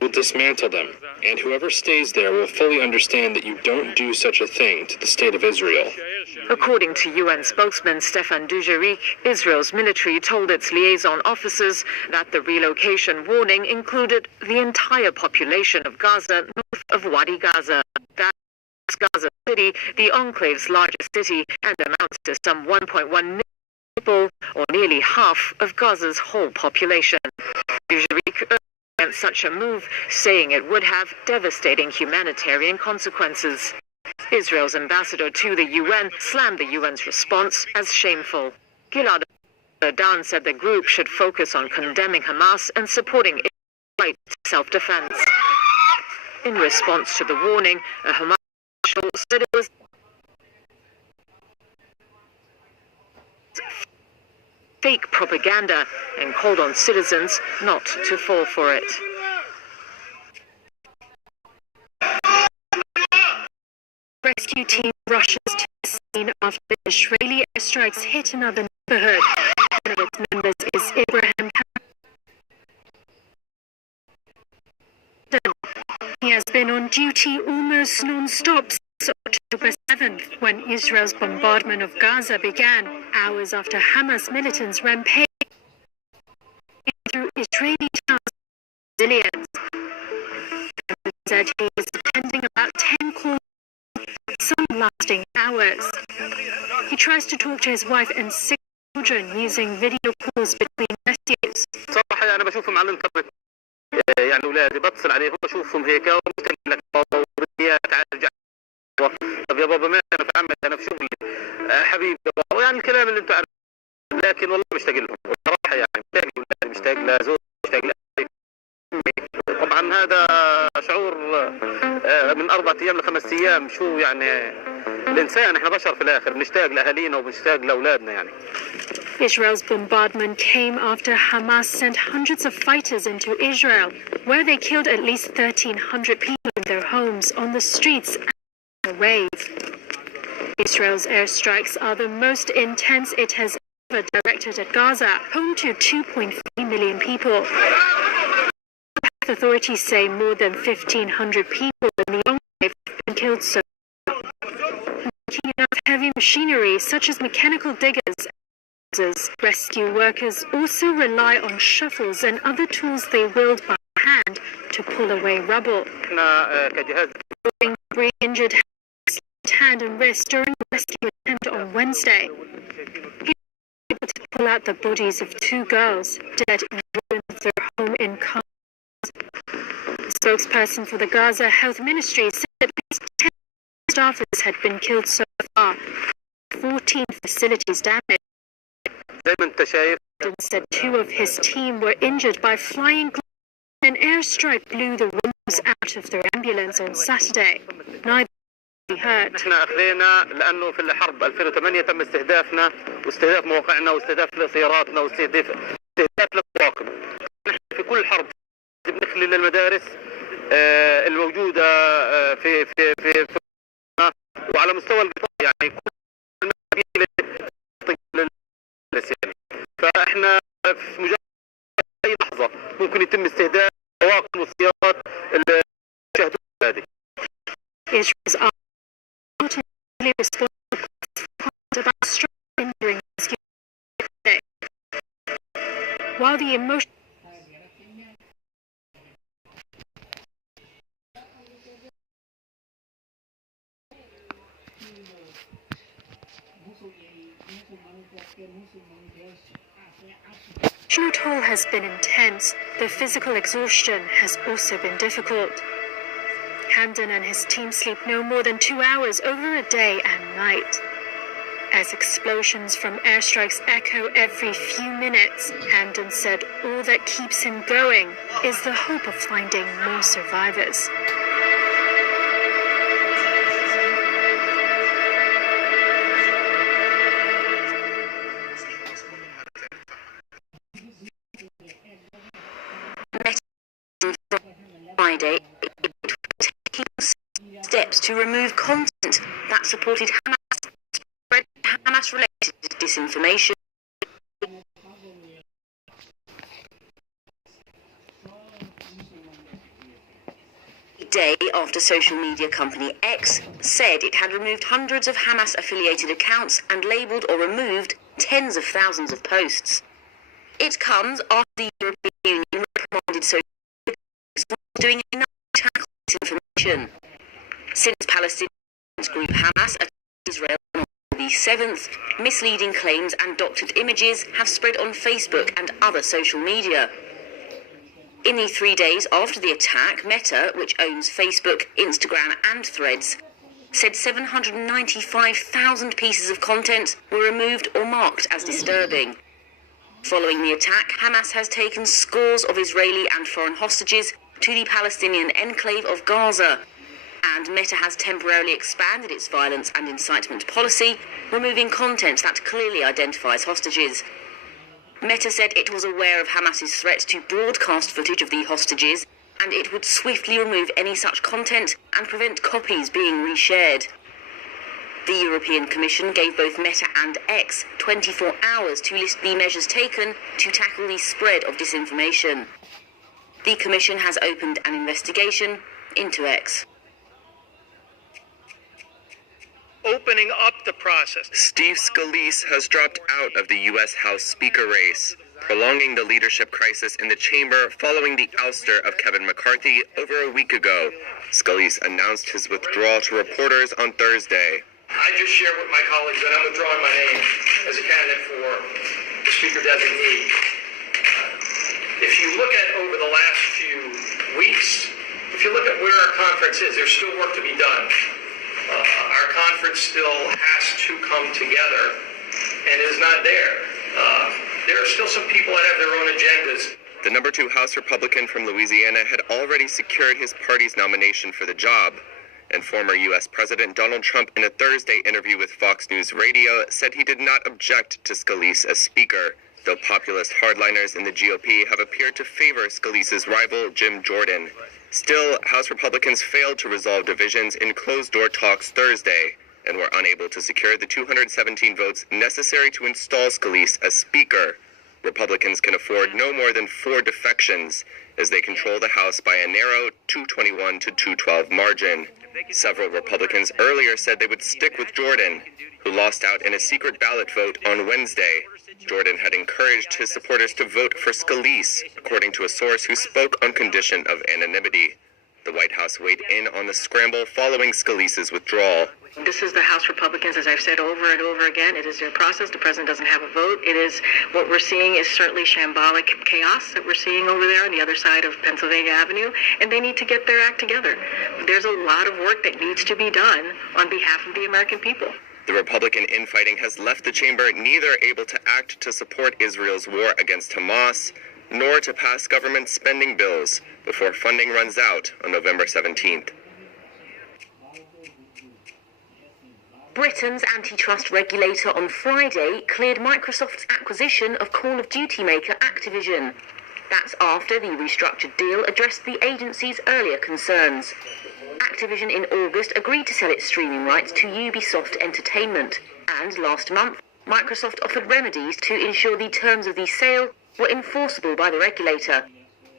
will dismantle them, and whoever stays there will fully understand that you don't do such a thing to the state of Israel. According to UN spokesman Stefan Dujarric, Israel's military told its liaison officers that the relocation warning included the entire population of Gaza north of Wadi Gaza. That's Gaza City, the enclave's largest city, and amounts to some 1.1 million people, or nearly half of Gaza's whole population. Dujarric urged against such a move, saying it would have devastating humanitarian consequences. Israel's ambassador to the UN slammed the UN's response as shameful. Gilad Erdan said the group should focus on condemning Hamas and supporting Israel's right to self-defense. In response to the warning, a Hamas official said it was fake propaganda and called on citizens not to fall for it. Rescue team rushes to the scene after Israeli airstrikes hit another neighborhood. One of its members is Abraham. He has been on duty almost non-stop since October 7th. 7th, when Israel's bombardment of Gaza began, hours after Hamas militants rampaged through Israeli towns and civilians. He said he was attending about 10 calls, some lasting hours. He tries to talk to his wife and 6 children using video calls between messages. صراحة أنا بشوفهم على الإنترنت يعني أولادي بتصل عليهم بشوفهم هيك ومستني لك بابا تعال ارجع طب يا بابا ما أنا في عمل أنا في شغلي حبيبي يا بابا يعني الكلام اللي أنتم عارفين لكن والله مشتاق لهم صراحة يعني مشتاق لأولادي مشتاق لزوجي مشتاق لأهلي. طبعا هذا شعور من 4 أيام ل5 أيام شو يعني الإنسان إحنا بشر في الآخر بنشتاق لأهالينا وبنشتاق لأولادنا يعني. Israel's bombardment came after Hamas sent hundreds of fighters into Israel, where they killed at least 1,300 people in their homes, on the streets, and in a rave. Israel's airstrikes are the most intense it has ever directed at Gaza, home to 2.3 million people. Authorities say more than 1,500 people in the enclave have been killed so far. Making enough heavy machinery, such as mechanical diggers, rescue workers also rely on shuttles and other tools they wield by hand to pull away rubble. Three injured hand and wrist during a rescue attempt on Wednesday. He was able to pull out the bodies of 2 girls dead in ruins of their home in Khan. The spokesperson for the Gaza Health Ministry said at least 10 staffers had been killed so far, 14 facilities damaged. Biden said 2 of his team were injured by flying glass. An airstrike blew the rooms out of their ambulance on Saturday. Neither was hurt. احنا اخذنا لانه في الحرب 2008 تم استهدافنا واستهداف مواقعنا واستهداف سياراتنا واستهداف الطواقم. نحن في كل حرب بنخلي المدارس الموجوده في وعلى مستوى القطاع يعني كل فاحنا في مجرد اي لحظه ممكن يتم استهداف الطواقم والسيارات اللي شاهدوها هذه. Israel's army responsible about injuring rescue. While the emotion The toll has been intense. The physical exhaustion has also been difficult. Hamdan and his team sleep no more than 2 hours over a day and night. As explosions from airstrikes echo every few minutes, Hamdan said all that keeps him going is the hope of finding more survivors. Friday, taking steps to remove content that supported Hamas, spread Hamas-related disinformation. A day after social media company X said it had removed hundreds of Hamas-affiliated accounts and labelled or removed tens of thousands of posts. It comes after the European Union reprimanded social doing enough to tackle disinformation. Since Palestinian group Hamas attacked Israel on the 7th, misleading claims and doctored images have spread on Facebook and other social media. In the 3 days after the attack, Meta, which owns Facebook, Instagram and Threads, said 795,000 pieces of content were removed or marked as disturbing. Following the attack, Hamas has taken scores of Israeli and foreign hostages to the Palestinian enclave of Gaza, and Meta has temporarily expanded its violence and incitement policy, removing content that clearly identifies hostages. Meta said it was aware of Hamas's threat to broadcast footage of the hostages, and it would swiftly remove any such content and prevent copies being reshared. The European Commission gave both Meta and X 24 hours to list the measures taken to tackle the spread of disinformation. The Commission has opened an investigation into X. opening up the process. Steve Scalise has dropped out of the U.S. House Speaker race, prolonging the leadership crisis in the chamber following the ouster of Kevin McCarthy over a week ago. Scalise announced his withdrawal to reporters on Thursday. I just shared with my colleagues that I'm withdrawing my name as a candidate for the Speaker designee. If you look at over the last few weeks, if you look at where our conference is, there's still work to be done. Our conference still has to come together and is not there. There are still some people that have their own agendas. The number 2 House Republican from Louisiana had already secured his party's nomination for the job, and former U.S. President Donald Trump, in a Thursday interview with Fox News Radio, said he did not object to Scalise as Speaker, though populist hardliners in the GOP have appeared to favor Scalise's rival, Jim Jordan. Still, House Republicans failed to resolve divisions in closed-door talks Thursday, and were unable to secure the 217 votes necessary to install Scalise as Speaker. Republicans can afford no more than 4 defections, as they control the House by a narrow 221 to 212 margin. Several Republicans earlier said they would stick with Jordan, who lost out in a secret ballot vote on Wednesday. Jordan had encouraged his supporters to vote for Scalise, according to a source who spoke on condition of anonymity. The White House weighed in on the scramble following Scalise's withdrawal. This is the House Republicans, as I've said over and over again. It is their process. The president doesn't have a vote. It is what we're seeing is certainly shambolic chaos that we're seeing over there on the other side of Pennsylvania Avenue, and they need to get their act together. There's a lot of work that needs to be done on behalf of the American people. The Republican infighting has left the chamber neither able to act to support Israel's war against Hamas, nor to pass government spending bills before funding runs out on November 17th. Britain's antitrust regulator on Friday cleared Microsoft's acquisition of Call of Duty maker Activision. That's after the restructured deal addressed the agency's earlier concerns. Activision in August agreed to sell its streaming rights to Ubisoft Entertainment, and last month, Microsoft offered remedies to ensure the terms of the sale were enforceable by the regulator.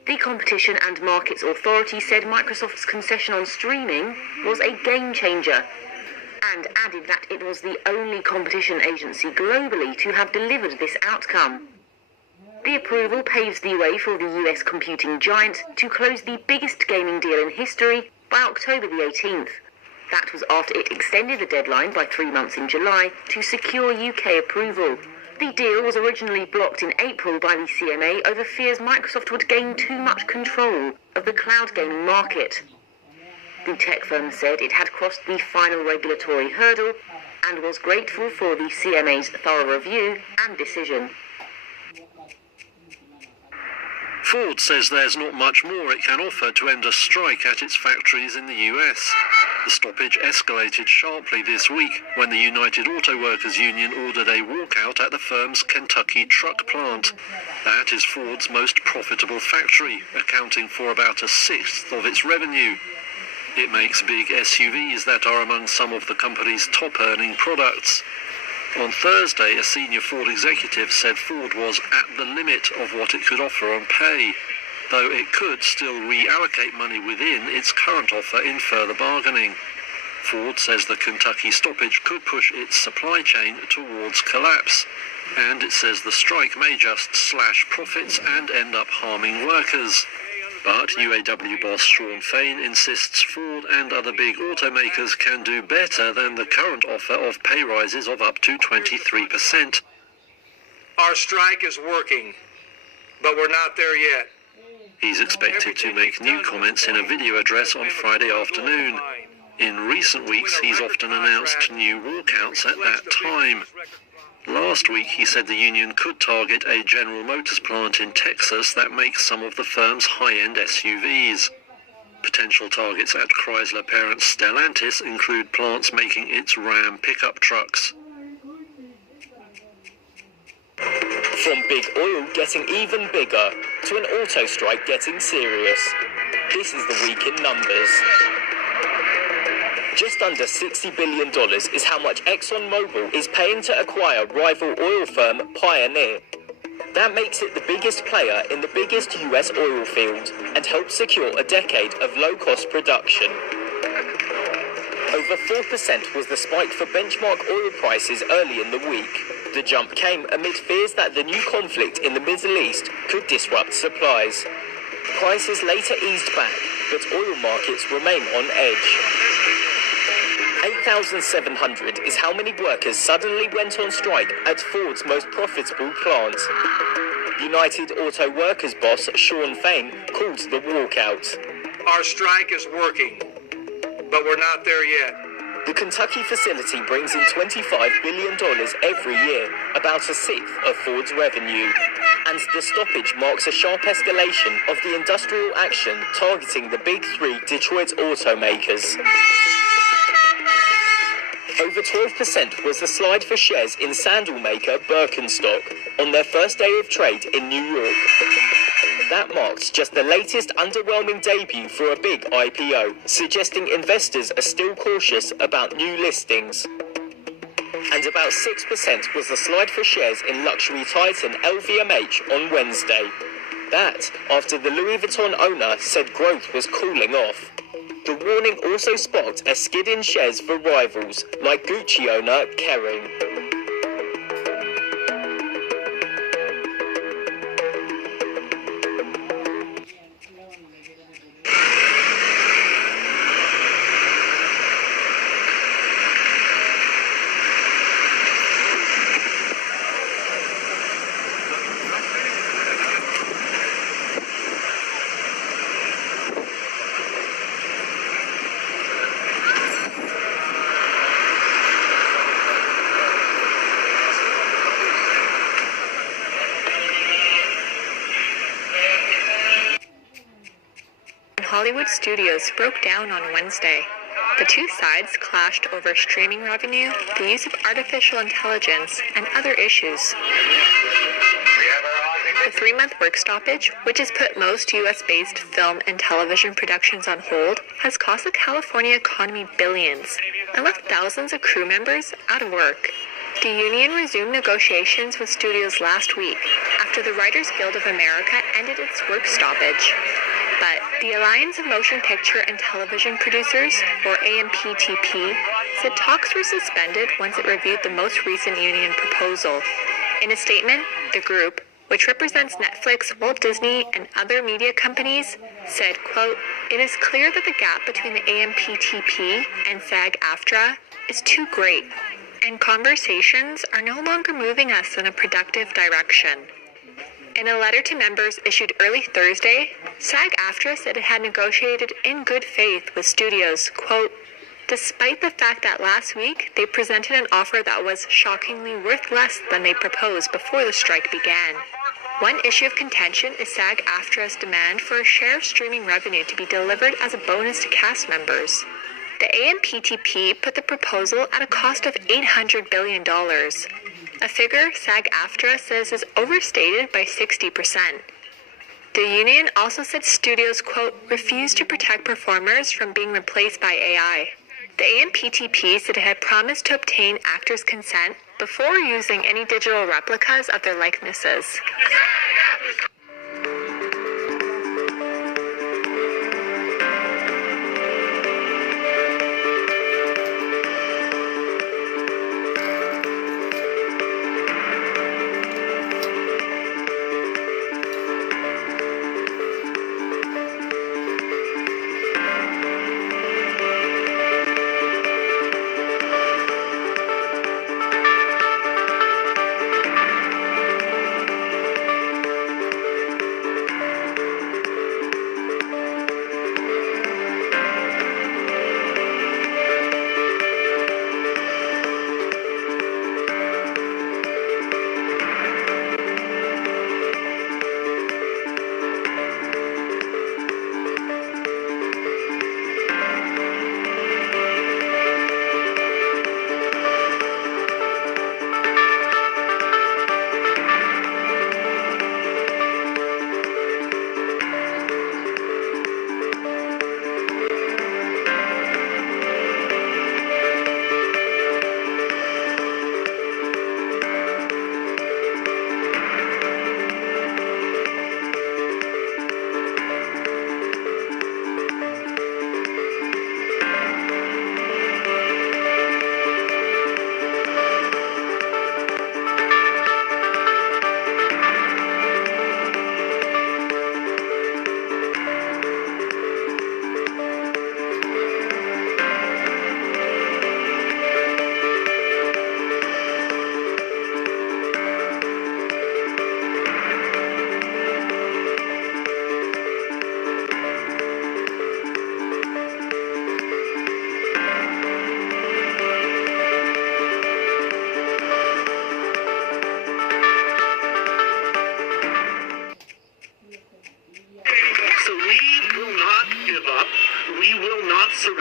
The Competition and Markets Authority said Microsoft's concession on streaming was a game changer, and added that it was the only competition agency globally to have delivered this outcome. The approval paves the way for the US computing giant to close the biggest gaming deal in history by October the 18th. That was after it extended the deadline by 3 months in July to secure UK approval. The deal was originally blocked in April by the CMA over fears Microsoft would gain too much control of the cloud gaming market. The tech firm said it had crossed the final regulatory hurdle and was grateful for the CMA's thorough review and decision. Ford says there's not much more it can offer to end a strike at its factories in the US. The stoppage escalated sharply this week when the United Auto Workers Union ordered a walkout at the firm's Kentucky truck plant. That is Ford's most profitable factory, accounting for about 1/6 of its revenue. It makes big SUVs that are among some of the company's top-earning products. On Thursday, a senior Ford executive said Ford was at the limit of what it could offer on pay, though it could still reallocate money within its current offer in further bargaining. Ford says the Kentucky stoppage could push its supply chain towards collapse, and it says the strike may just slash profits and end up harming workers. But UAW boss Sean Fain insists Ford and other big automakers can do better than the current offer of pay rises of up to 23%. Our strike is working, but we're not there yet. He's expected to make new comments in a video address on Friday afternoon. In recent weeks, he's often announced new walkouts at that time. Last week, he said the union could target a General Motors plant in Texas that makes some of the firm's high-end SUVs. Potential targets at Chrysler parent Stellantis include plants making its Ram pickup trucks. From big oil getting even bigger to an auto strike getting serious, this is the week in numbers. Just under $60 billion is how much ExxonMobil is paying to acquire rival oil firm Pioneer. That makes it the biggest player in the biggest US oil field and helps secure a decade of low-cost production. Over 4% was the spike for benchmark oil prices early in the week. The jump came amid fears that the new conflict in the Middle East could disrupt supplies. Prices later eased back, but oil markets remain on edge. 8,700 is how many workers suddenly went on strike at Ford's most profitable plant. United Auto Workers boss Sean Fain called the walkout. Our strike is working, but we're not there yet. The Kentucky facility brings in $25 billion every year, about a sixth of Ford's revenue. And the stoppage marks a sharp escalation of the industrial action targeting the big three Detroit automakers. Over 12% was the slide for shares in sandal maker Birkenstock on their first day of trade in New York. That marks just the latest underwhelming debut for a big IPO, suggesting investors are still cautious about new listings. And about 6% was the slide for shares in luxury titan LVMH on Wednesday. That after the Louis Vuitton owner said growth was cooling off. The warning also sparked a skid in shares for rivals like Gucci owner Kering. Hollywood studios broke down on Wednesday. The two sides clashed over streaming revenue, the use of artificial intelligence, and other issues. The 3-month work stoppage, which has put most U.S.-based film and television productions on hold, has cost the California economy billions and left thousands of crew members out of work. The union resumed negotiations with studios last week after the Writers Guild of America ended its work stoppage. But the Alliance of Motion Picture and Television Producers, or AMPTP, said talks were suspended once it reviewed the most recent union proposal. In a statement, the group, which represents Netflix, Walt Disney, and other media companies, said, quote, "It is clear that the gap between the AMPTP and SAG-AFTRA is too great, and conversations are no longer moving us in a productive direction." In a letter to members issued early Thursday, SAG-AFTRA said it had negotiated in good faith with studios, quote, "despite the fact that last week they presented an offer that was shockingly worth less than they proposed before the strike began." One issue of contention is SAG-AFTRA's demand for a share of streaming revenue to be delivered as a bonus to cast members. The AMPTP put the proposal at a cost of $800 billion. A figure SAG-AFTRA says is overstated by 60%. The union also said studios, quote, "refuse to protect performers from being replaced by AI." The AMPTP said it had promised to obtain actors' consent before using any digital replicas of their likenesses.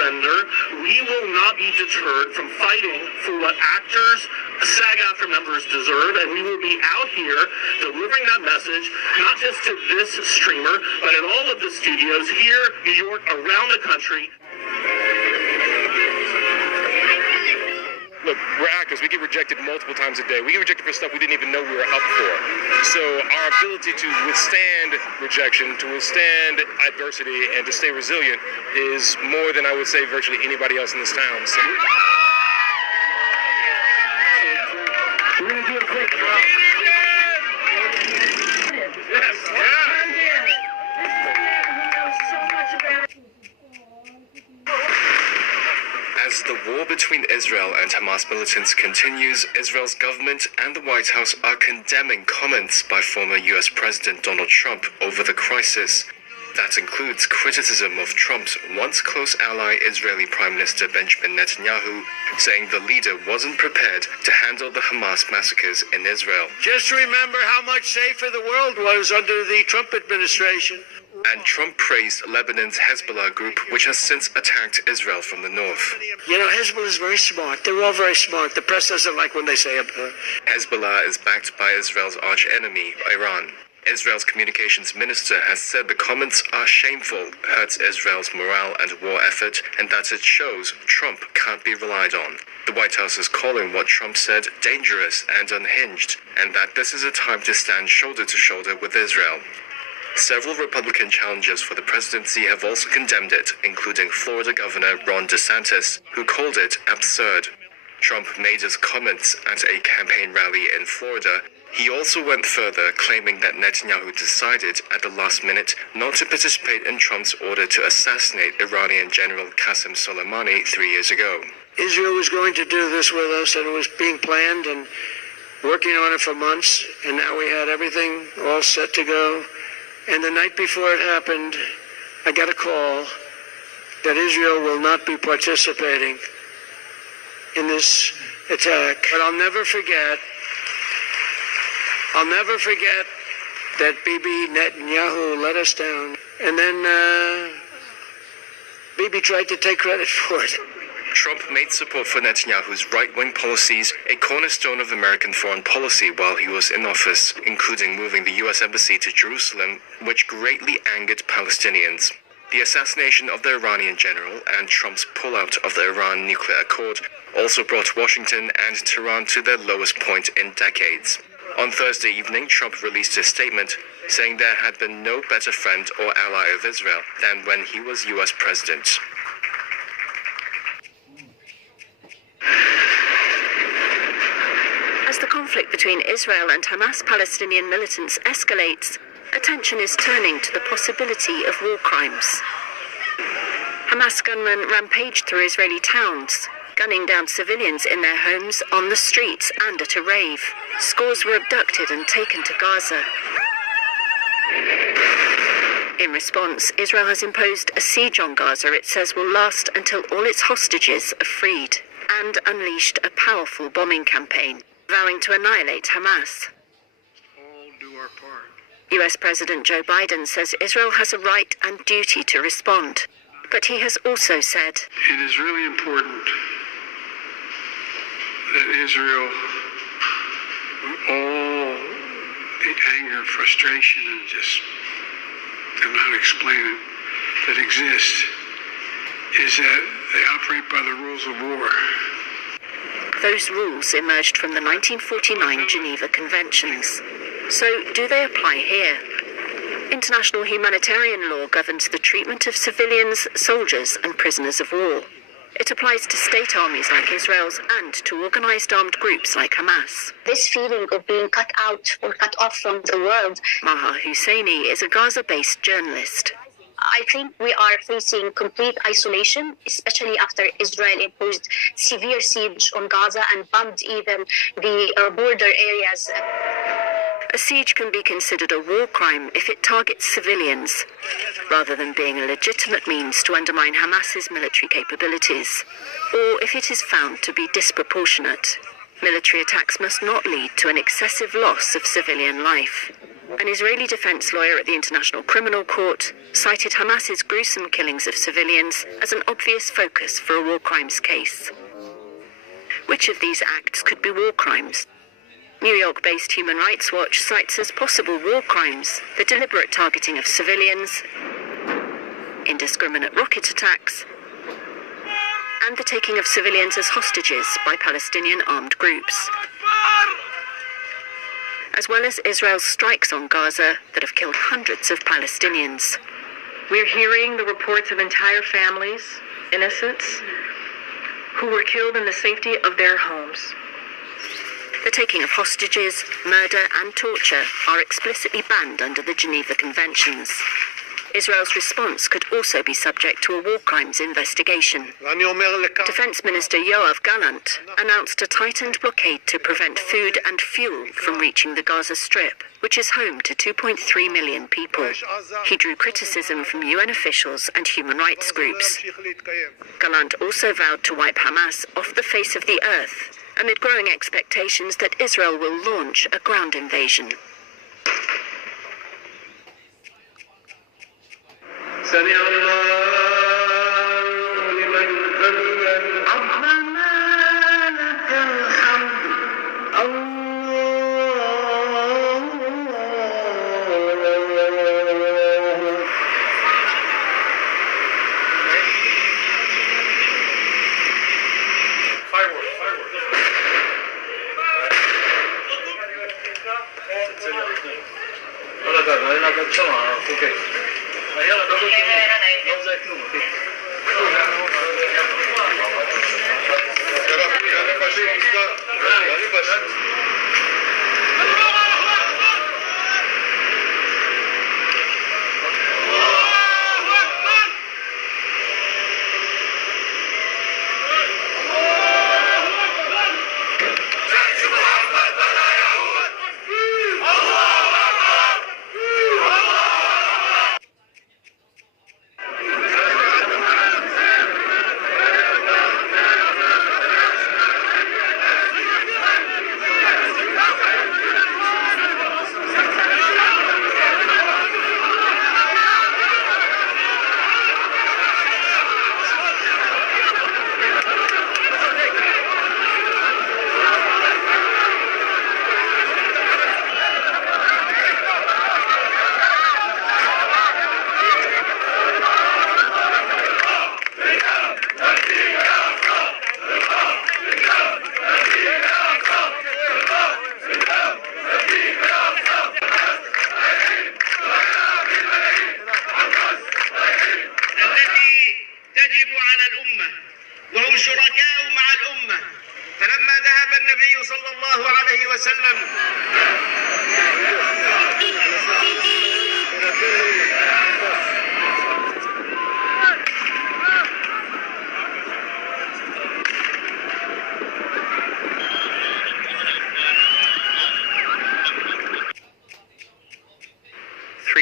surrender. We will not be deterred from fighting for what actors, SAG-AFTRA members deserve, and we will be out here delivering that message, not just to this streamer, but in all of the studios here, New York, around the country. Look, we're actors. We get rejected multiple times a day. We get rejected for stuff we didn't even know we were up for. So our ability to withstand rejection, to withstand adversity, and to stay resilient is more than I would say virtually anybody else in this town. So we're going to do a quick drop. Yes, As the war between Israel and Hamas militants continues, Israel's government and the White House are condemning comments by former US President Donald Trump over the crisis. That includes criticism of Trump's once close ally, Israeli Prime Minister Benjamin Netanyahu, saying the leader wasn't prepared to handle the Hamas massacres in Israel. Just remember how much safer the world was under the Trump administration. And Trump praised Lebanon's Hezbollah group, which has since attacked Israel from the north. You know, Hezbollah is very smart. They're all very smart. The press doesn't like when they say it. Hezbollah is backed by Israel's arch-enemy, Iran. Israel's communications minister has said the comments are shameful, hurts Israel's morale and war effort, and that it shows Trump can't be relied on. The White House is calling what Trump said dangerous and unhinged, and that this is a time to stand shoulder to shoulder with Israel. Several Republican challengers for the presidency have also condemned it, including Florida Governor Ron DeSantis, who called it absurd. Trump made his comments at a campaign rally in Florida. He also went further, claiming that Netanyahu decided at the last minute not to participate in Trump's order to assassinate Iranian General Qasem Soleimani 3 years ago. Israel was going to do this with us, and it was being planned and working on it for months, and now we had everything all set to go. And the night before it happened, I got a call that Israel will not be participating in this attack. But I'll never forget that Bibi Netanyahu let us down. And then Bibi tried to take credit for it. Trump made support for Netanyahu's right-wing policies a cornerstone of American foreign policy while he was in office, including moving the U.S. Embassy to Jerusalem, which greatly angered Palestinians. The assassination of the Iranian general and Trump's pullout of the Iran nuclear accord also brought Washington and Tehran to their lowest point in decades. On Thursday evening, Trump released a statement saying there had been no better friend or ally of Israel than when he was U.S. president. As the conflict between Israel and Hamas Palestinian militants escalates, attention is turning to the possibility of war crimes. Hamas gunmen rampaged through Israeli towns, gunning down civilians in their homes, on the streets, and at a rave. Scores were abducted and taken to Gaza. In response, Israel has imposed a siege on Gaza it says will last until all its hostages are freed, and unleashed a powerful bombing campaign, vowing to annihilate Hamas. All do our part. US President Joe Biden says Israel has a right and duty to respond, but he has also said, It is really important that Israel, all the anger, frustration, and just, I don't know how to explain it, that exists, is that they operate by the rules of war. Those rules emerged from the 1949 Geneva Conventions. So, do they apply here? International humanitarian law governs the treatment of civilians, soldiers, and prisoners of war. It applies to state armies like Israel's and to organized armed groups like Hamas. This feeling of being cut out or cut off from the world. Maha Husseini is a Gaza-based journalist. I think we are facing complete isolation, especially after Israel imposed severe siege on Gaza and bombed even the border areas. A siege can be considered a war crime if it targets civilians, rather than being a legitimate means to undermine Hamas's military capabilities, or if it is found to be disproportionate. Military attacks must not lead to an excessive loss of civilian life. An Israeli defense lawyer at the International Criminal Court cited Hamas's gruesome killings of civilians as an obvious focus for a war crimes case. Which of these acts could be war crimes? New York-based Human Rights Watch cites as possible war crimes the deliberate targeting of civilians, indiscriminate rocket attacks, and the taking of civilians as hostages by Palestinian armed groups, as well as Israel's strikes on Gaza that have killed hundreds of Palestinians. We're hearing the reports of entire families, innocents, who were killed in the safety of their homes. The taking of hostages, murder and torture are explicitly banned under the Geneva Conventions. Israel's response could also be subject to a war crimes investigation. Defense Minister Yoav Gallant announced a tightened blockade to prevent food and fuel from reaching the Gaza Strip, which is home to 2.3 million people. He drew criticism from UN officials and human rights groups. Gallant also vowed to wipe Hamas off the face of the earth, amid growing expectations that Israel will launch a ground invasion.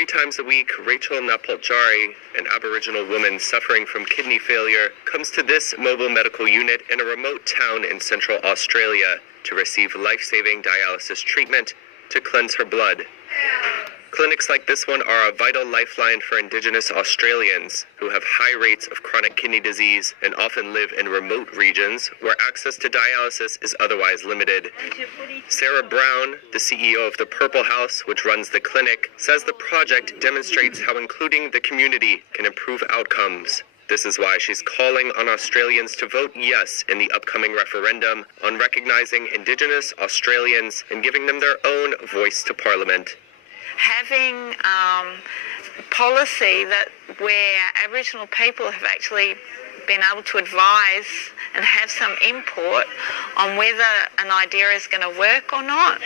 Times a week, Rachel Napoljari, an Aboriginal woman suffering from kidney failure, comes to this mobile medical unit in a remote town in central Australia to receive life-saving dialysis treatment to cleanse her blood. Clinics like this one are a vital lifeline for Indigenous Australians who have high rates of chronic kidney disease and often live in remote regions where access to dialysis is otherwise limited. Sarah Brown, the CEO of the Purple House, which runs the clinic, says the project demonstrates how including the community can improve outcomes. This is why she's calling on Australians to vote yes in the upcoming referendum on recognizing Indigenous Australians and giving them their own voice to Parliament. Having policy that where Aboriginal people have actually been able to advise and have some input on whether an idea is going to work or not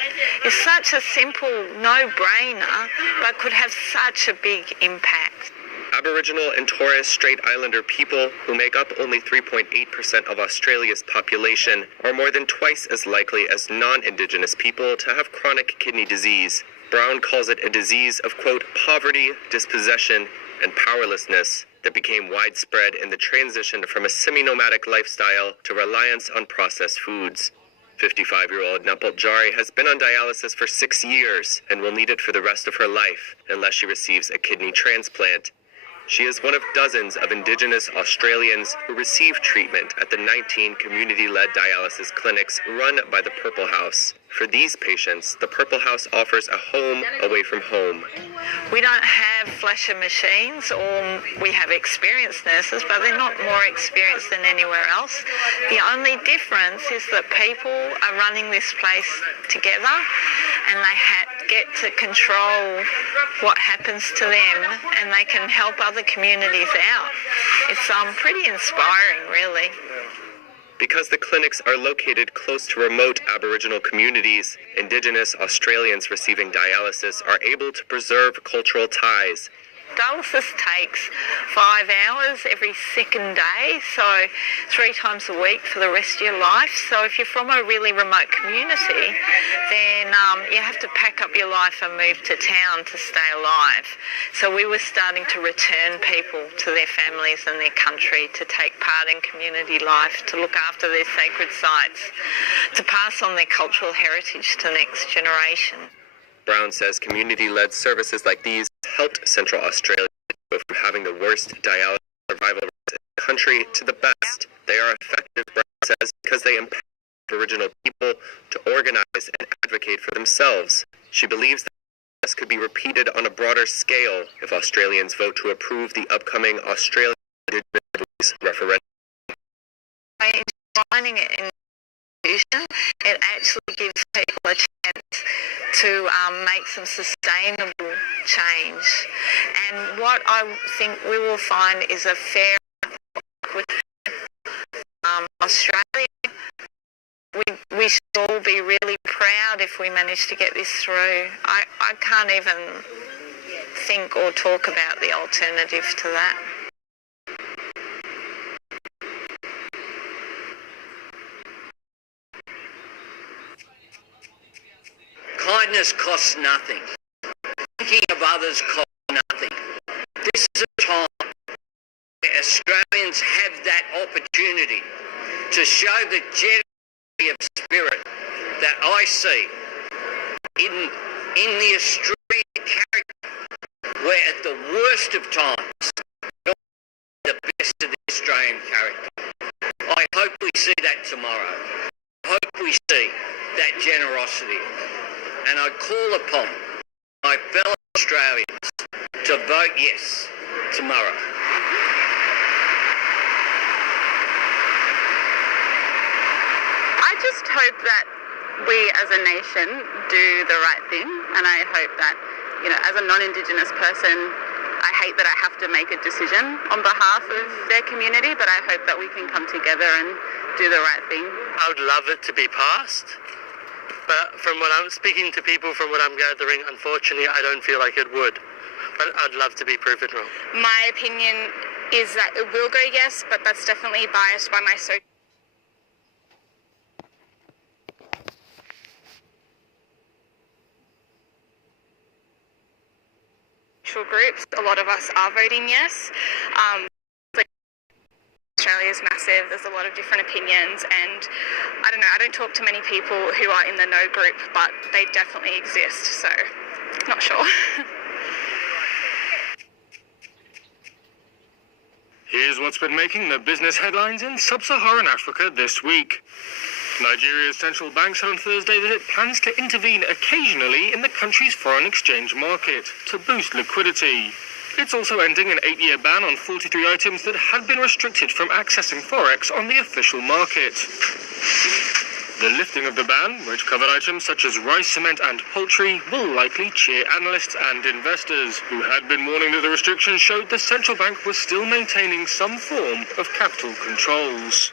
is such a simple no-brainer, but could have such a big impact. Aboriginal and Torres Strait Islander people, who make up only 3.8% of Australia's population, are more than twice as likely as non-Indigenous people to have chronic kidney disease. Brown calls it a disease of, quote, poverty, dispossession, and powerlessness that became widespread in the transition from a semi-nomadic lifestyle to reliance on processed foods. 55-year-old Napal Jari has been on dialysis for 6 years and will need it for the rest of her life unless she receives a kidney transplant. She is one of dozens of Indigenous Australians who receive treatment at the 19 community-led dialysis clinics run by the Purple House. For these patients, the Purple House offers a home away from home. We don't have flasher machines, or we have experienced nurses, but they're not more experienced than anywhere else. The only difference is that people are running this place together, and they get to control what happens to them, and they can help other communities out. It's pretty inspiring, really. Because the clinics are located close to remote Aboriginal communities, Indigenous Australians receiving dialysis are able to preserve cultural ties. Dialysis takes 5 hours every second day, so 3 times a week for the rest of your life. So if you're from a really remote community, then you have to pack up your life and move to town to stay alive. So we were starting to return people to their families and their country, to take part in community life, to look after their sacred sites, to pass on their cultural heritage to the next generation. Brown says community-led services like these helped Central Australia go from having the worst dialysis survival rates in the country to the best. They are effective, Brown says, because they empower Aboriginal people to organize and advocate for themselves. She believes that this could be repeated on a broader scale if Australians vote to approve the upcoming Australian Indigenous referendum. By enshrining it in the Constitution, it actually gives people a chance to make some sustainable change. And what I think we will find is a fair with Australia. We should all be really proud if we manage to get this through. I can't even think or talk about the alternative to that. Kindness costs nothing. Thinking of others costs nothing. This is a time where Australians have that opportunity to show the generosity of spirit that I see in the Australian character, where at the worst of times, you're the best of the Australian character. I hope we see that tomorrow. I hope we see that generosity. And I call upon my fellow Australians to vote yes tomorrow. I just hope that we as a nation do the right thing, and I hope that, as a non-Indigenous person, I hate that I have to make a decision on behalf of their community, but I hope that we can come together and do the right thing. I would love it to be passed. But from what I'm speaking to people, from what I'm gathering, unfortunately, I don't feel like it would. But I'd love to be proven wrong. My opinion is that it will go yes, but that's definitely biased by my social groups. A lot of us are voting yes. Australia is massive, there's a lot of different opinions, and I don't know, I don't talk to many people who are in the no group, but they definitely exist, so not sure. Here's what's been making the business headlines in sub-Saharan Africa this week. Nigeria's central bank said on Thursday that it plans to intervene occasionally in the country's foreign exchange market to boost liquidity. It's also ending an 8-year ban on 43 items that had been restricted from accessing Forex on the official market. The lifting of the ban, which covered items such as rice, cement and poultry, will likely cheer analysts and investors, who had been warning that the restrictions showed the central bank was still maintaining some form of capital controls.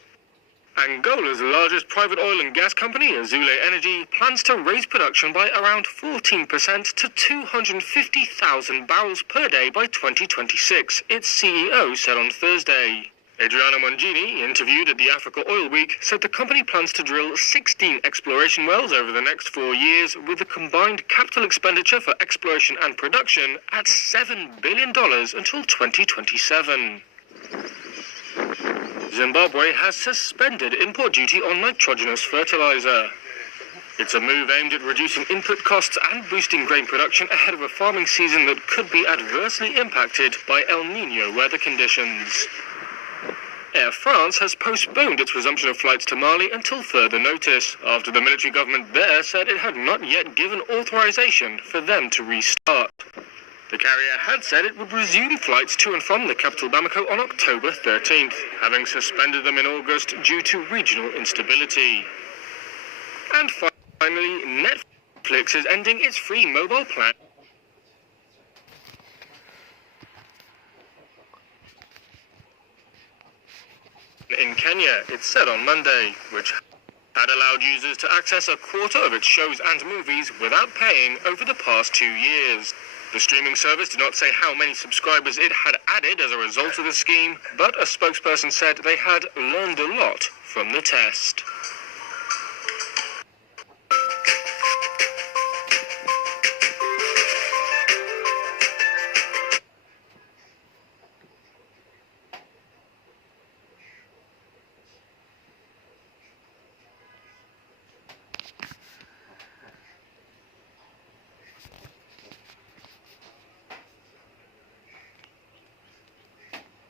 Angola's largest private oil and gas company, Azule Energy, plans to raise production by around 14% to 250,000 barrels per day by 2026, its CEO said on Thursday. Adriana Mongini, interviewed at the Africa Oil Week, said the company plans to drill 16 exploration wells over the next 4 years, with a combined capital expenditure for exploration and production at $7 billion until 2027. Zimbabwe has suspended import duty on nitrogenous fertilizer. It's a move aimed at reducing input costs and boosting grain production ahead of a farming season that could be adversely impacted by El Niño weather conditions. Air France has postponed its resumption of flights to Mali until further notice, after the military government there said it had not yet given authorization for them to restart. The carrier had said it would resume flights to and from the capital Bamako on October 13th, having suspended them in August due to regional instability. And finally, Netflix is ending its free mobile plan in Kenya, it said on Monday, which had allowed users to access a quarter of its shows and movies without paying over the past 2 years. The streaming service did not say how many subscribers it had added as a result of the scheme, but a spokesperson said they had learned a lot from the test.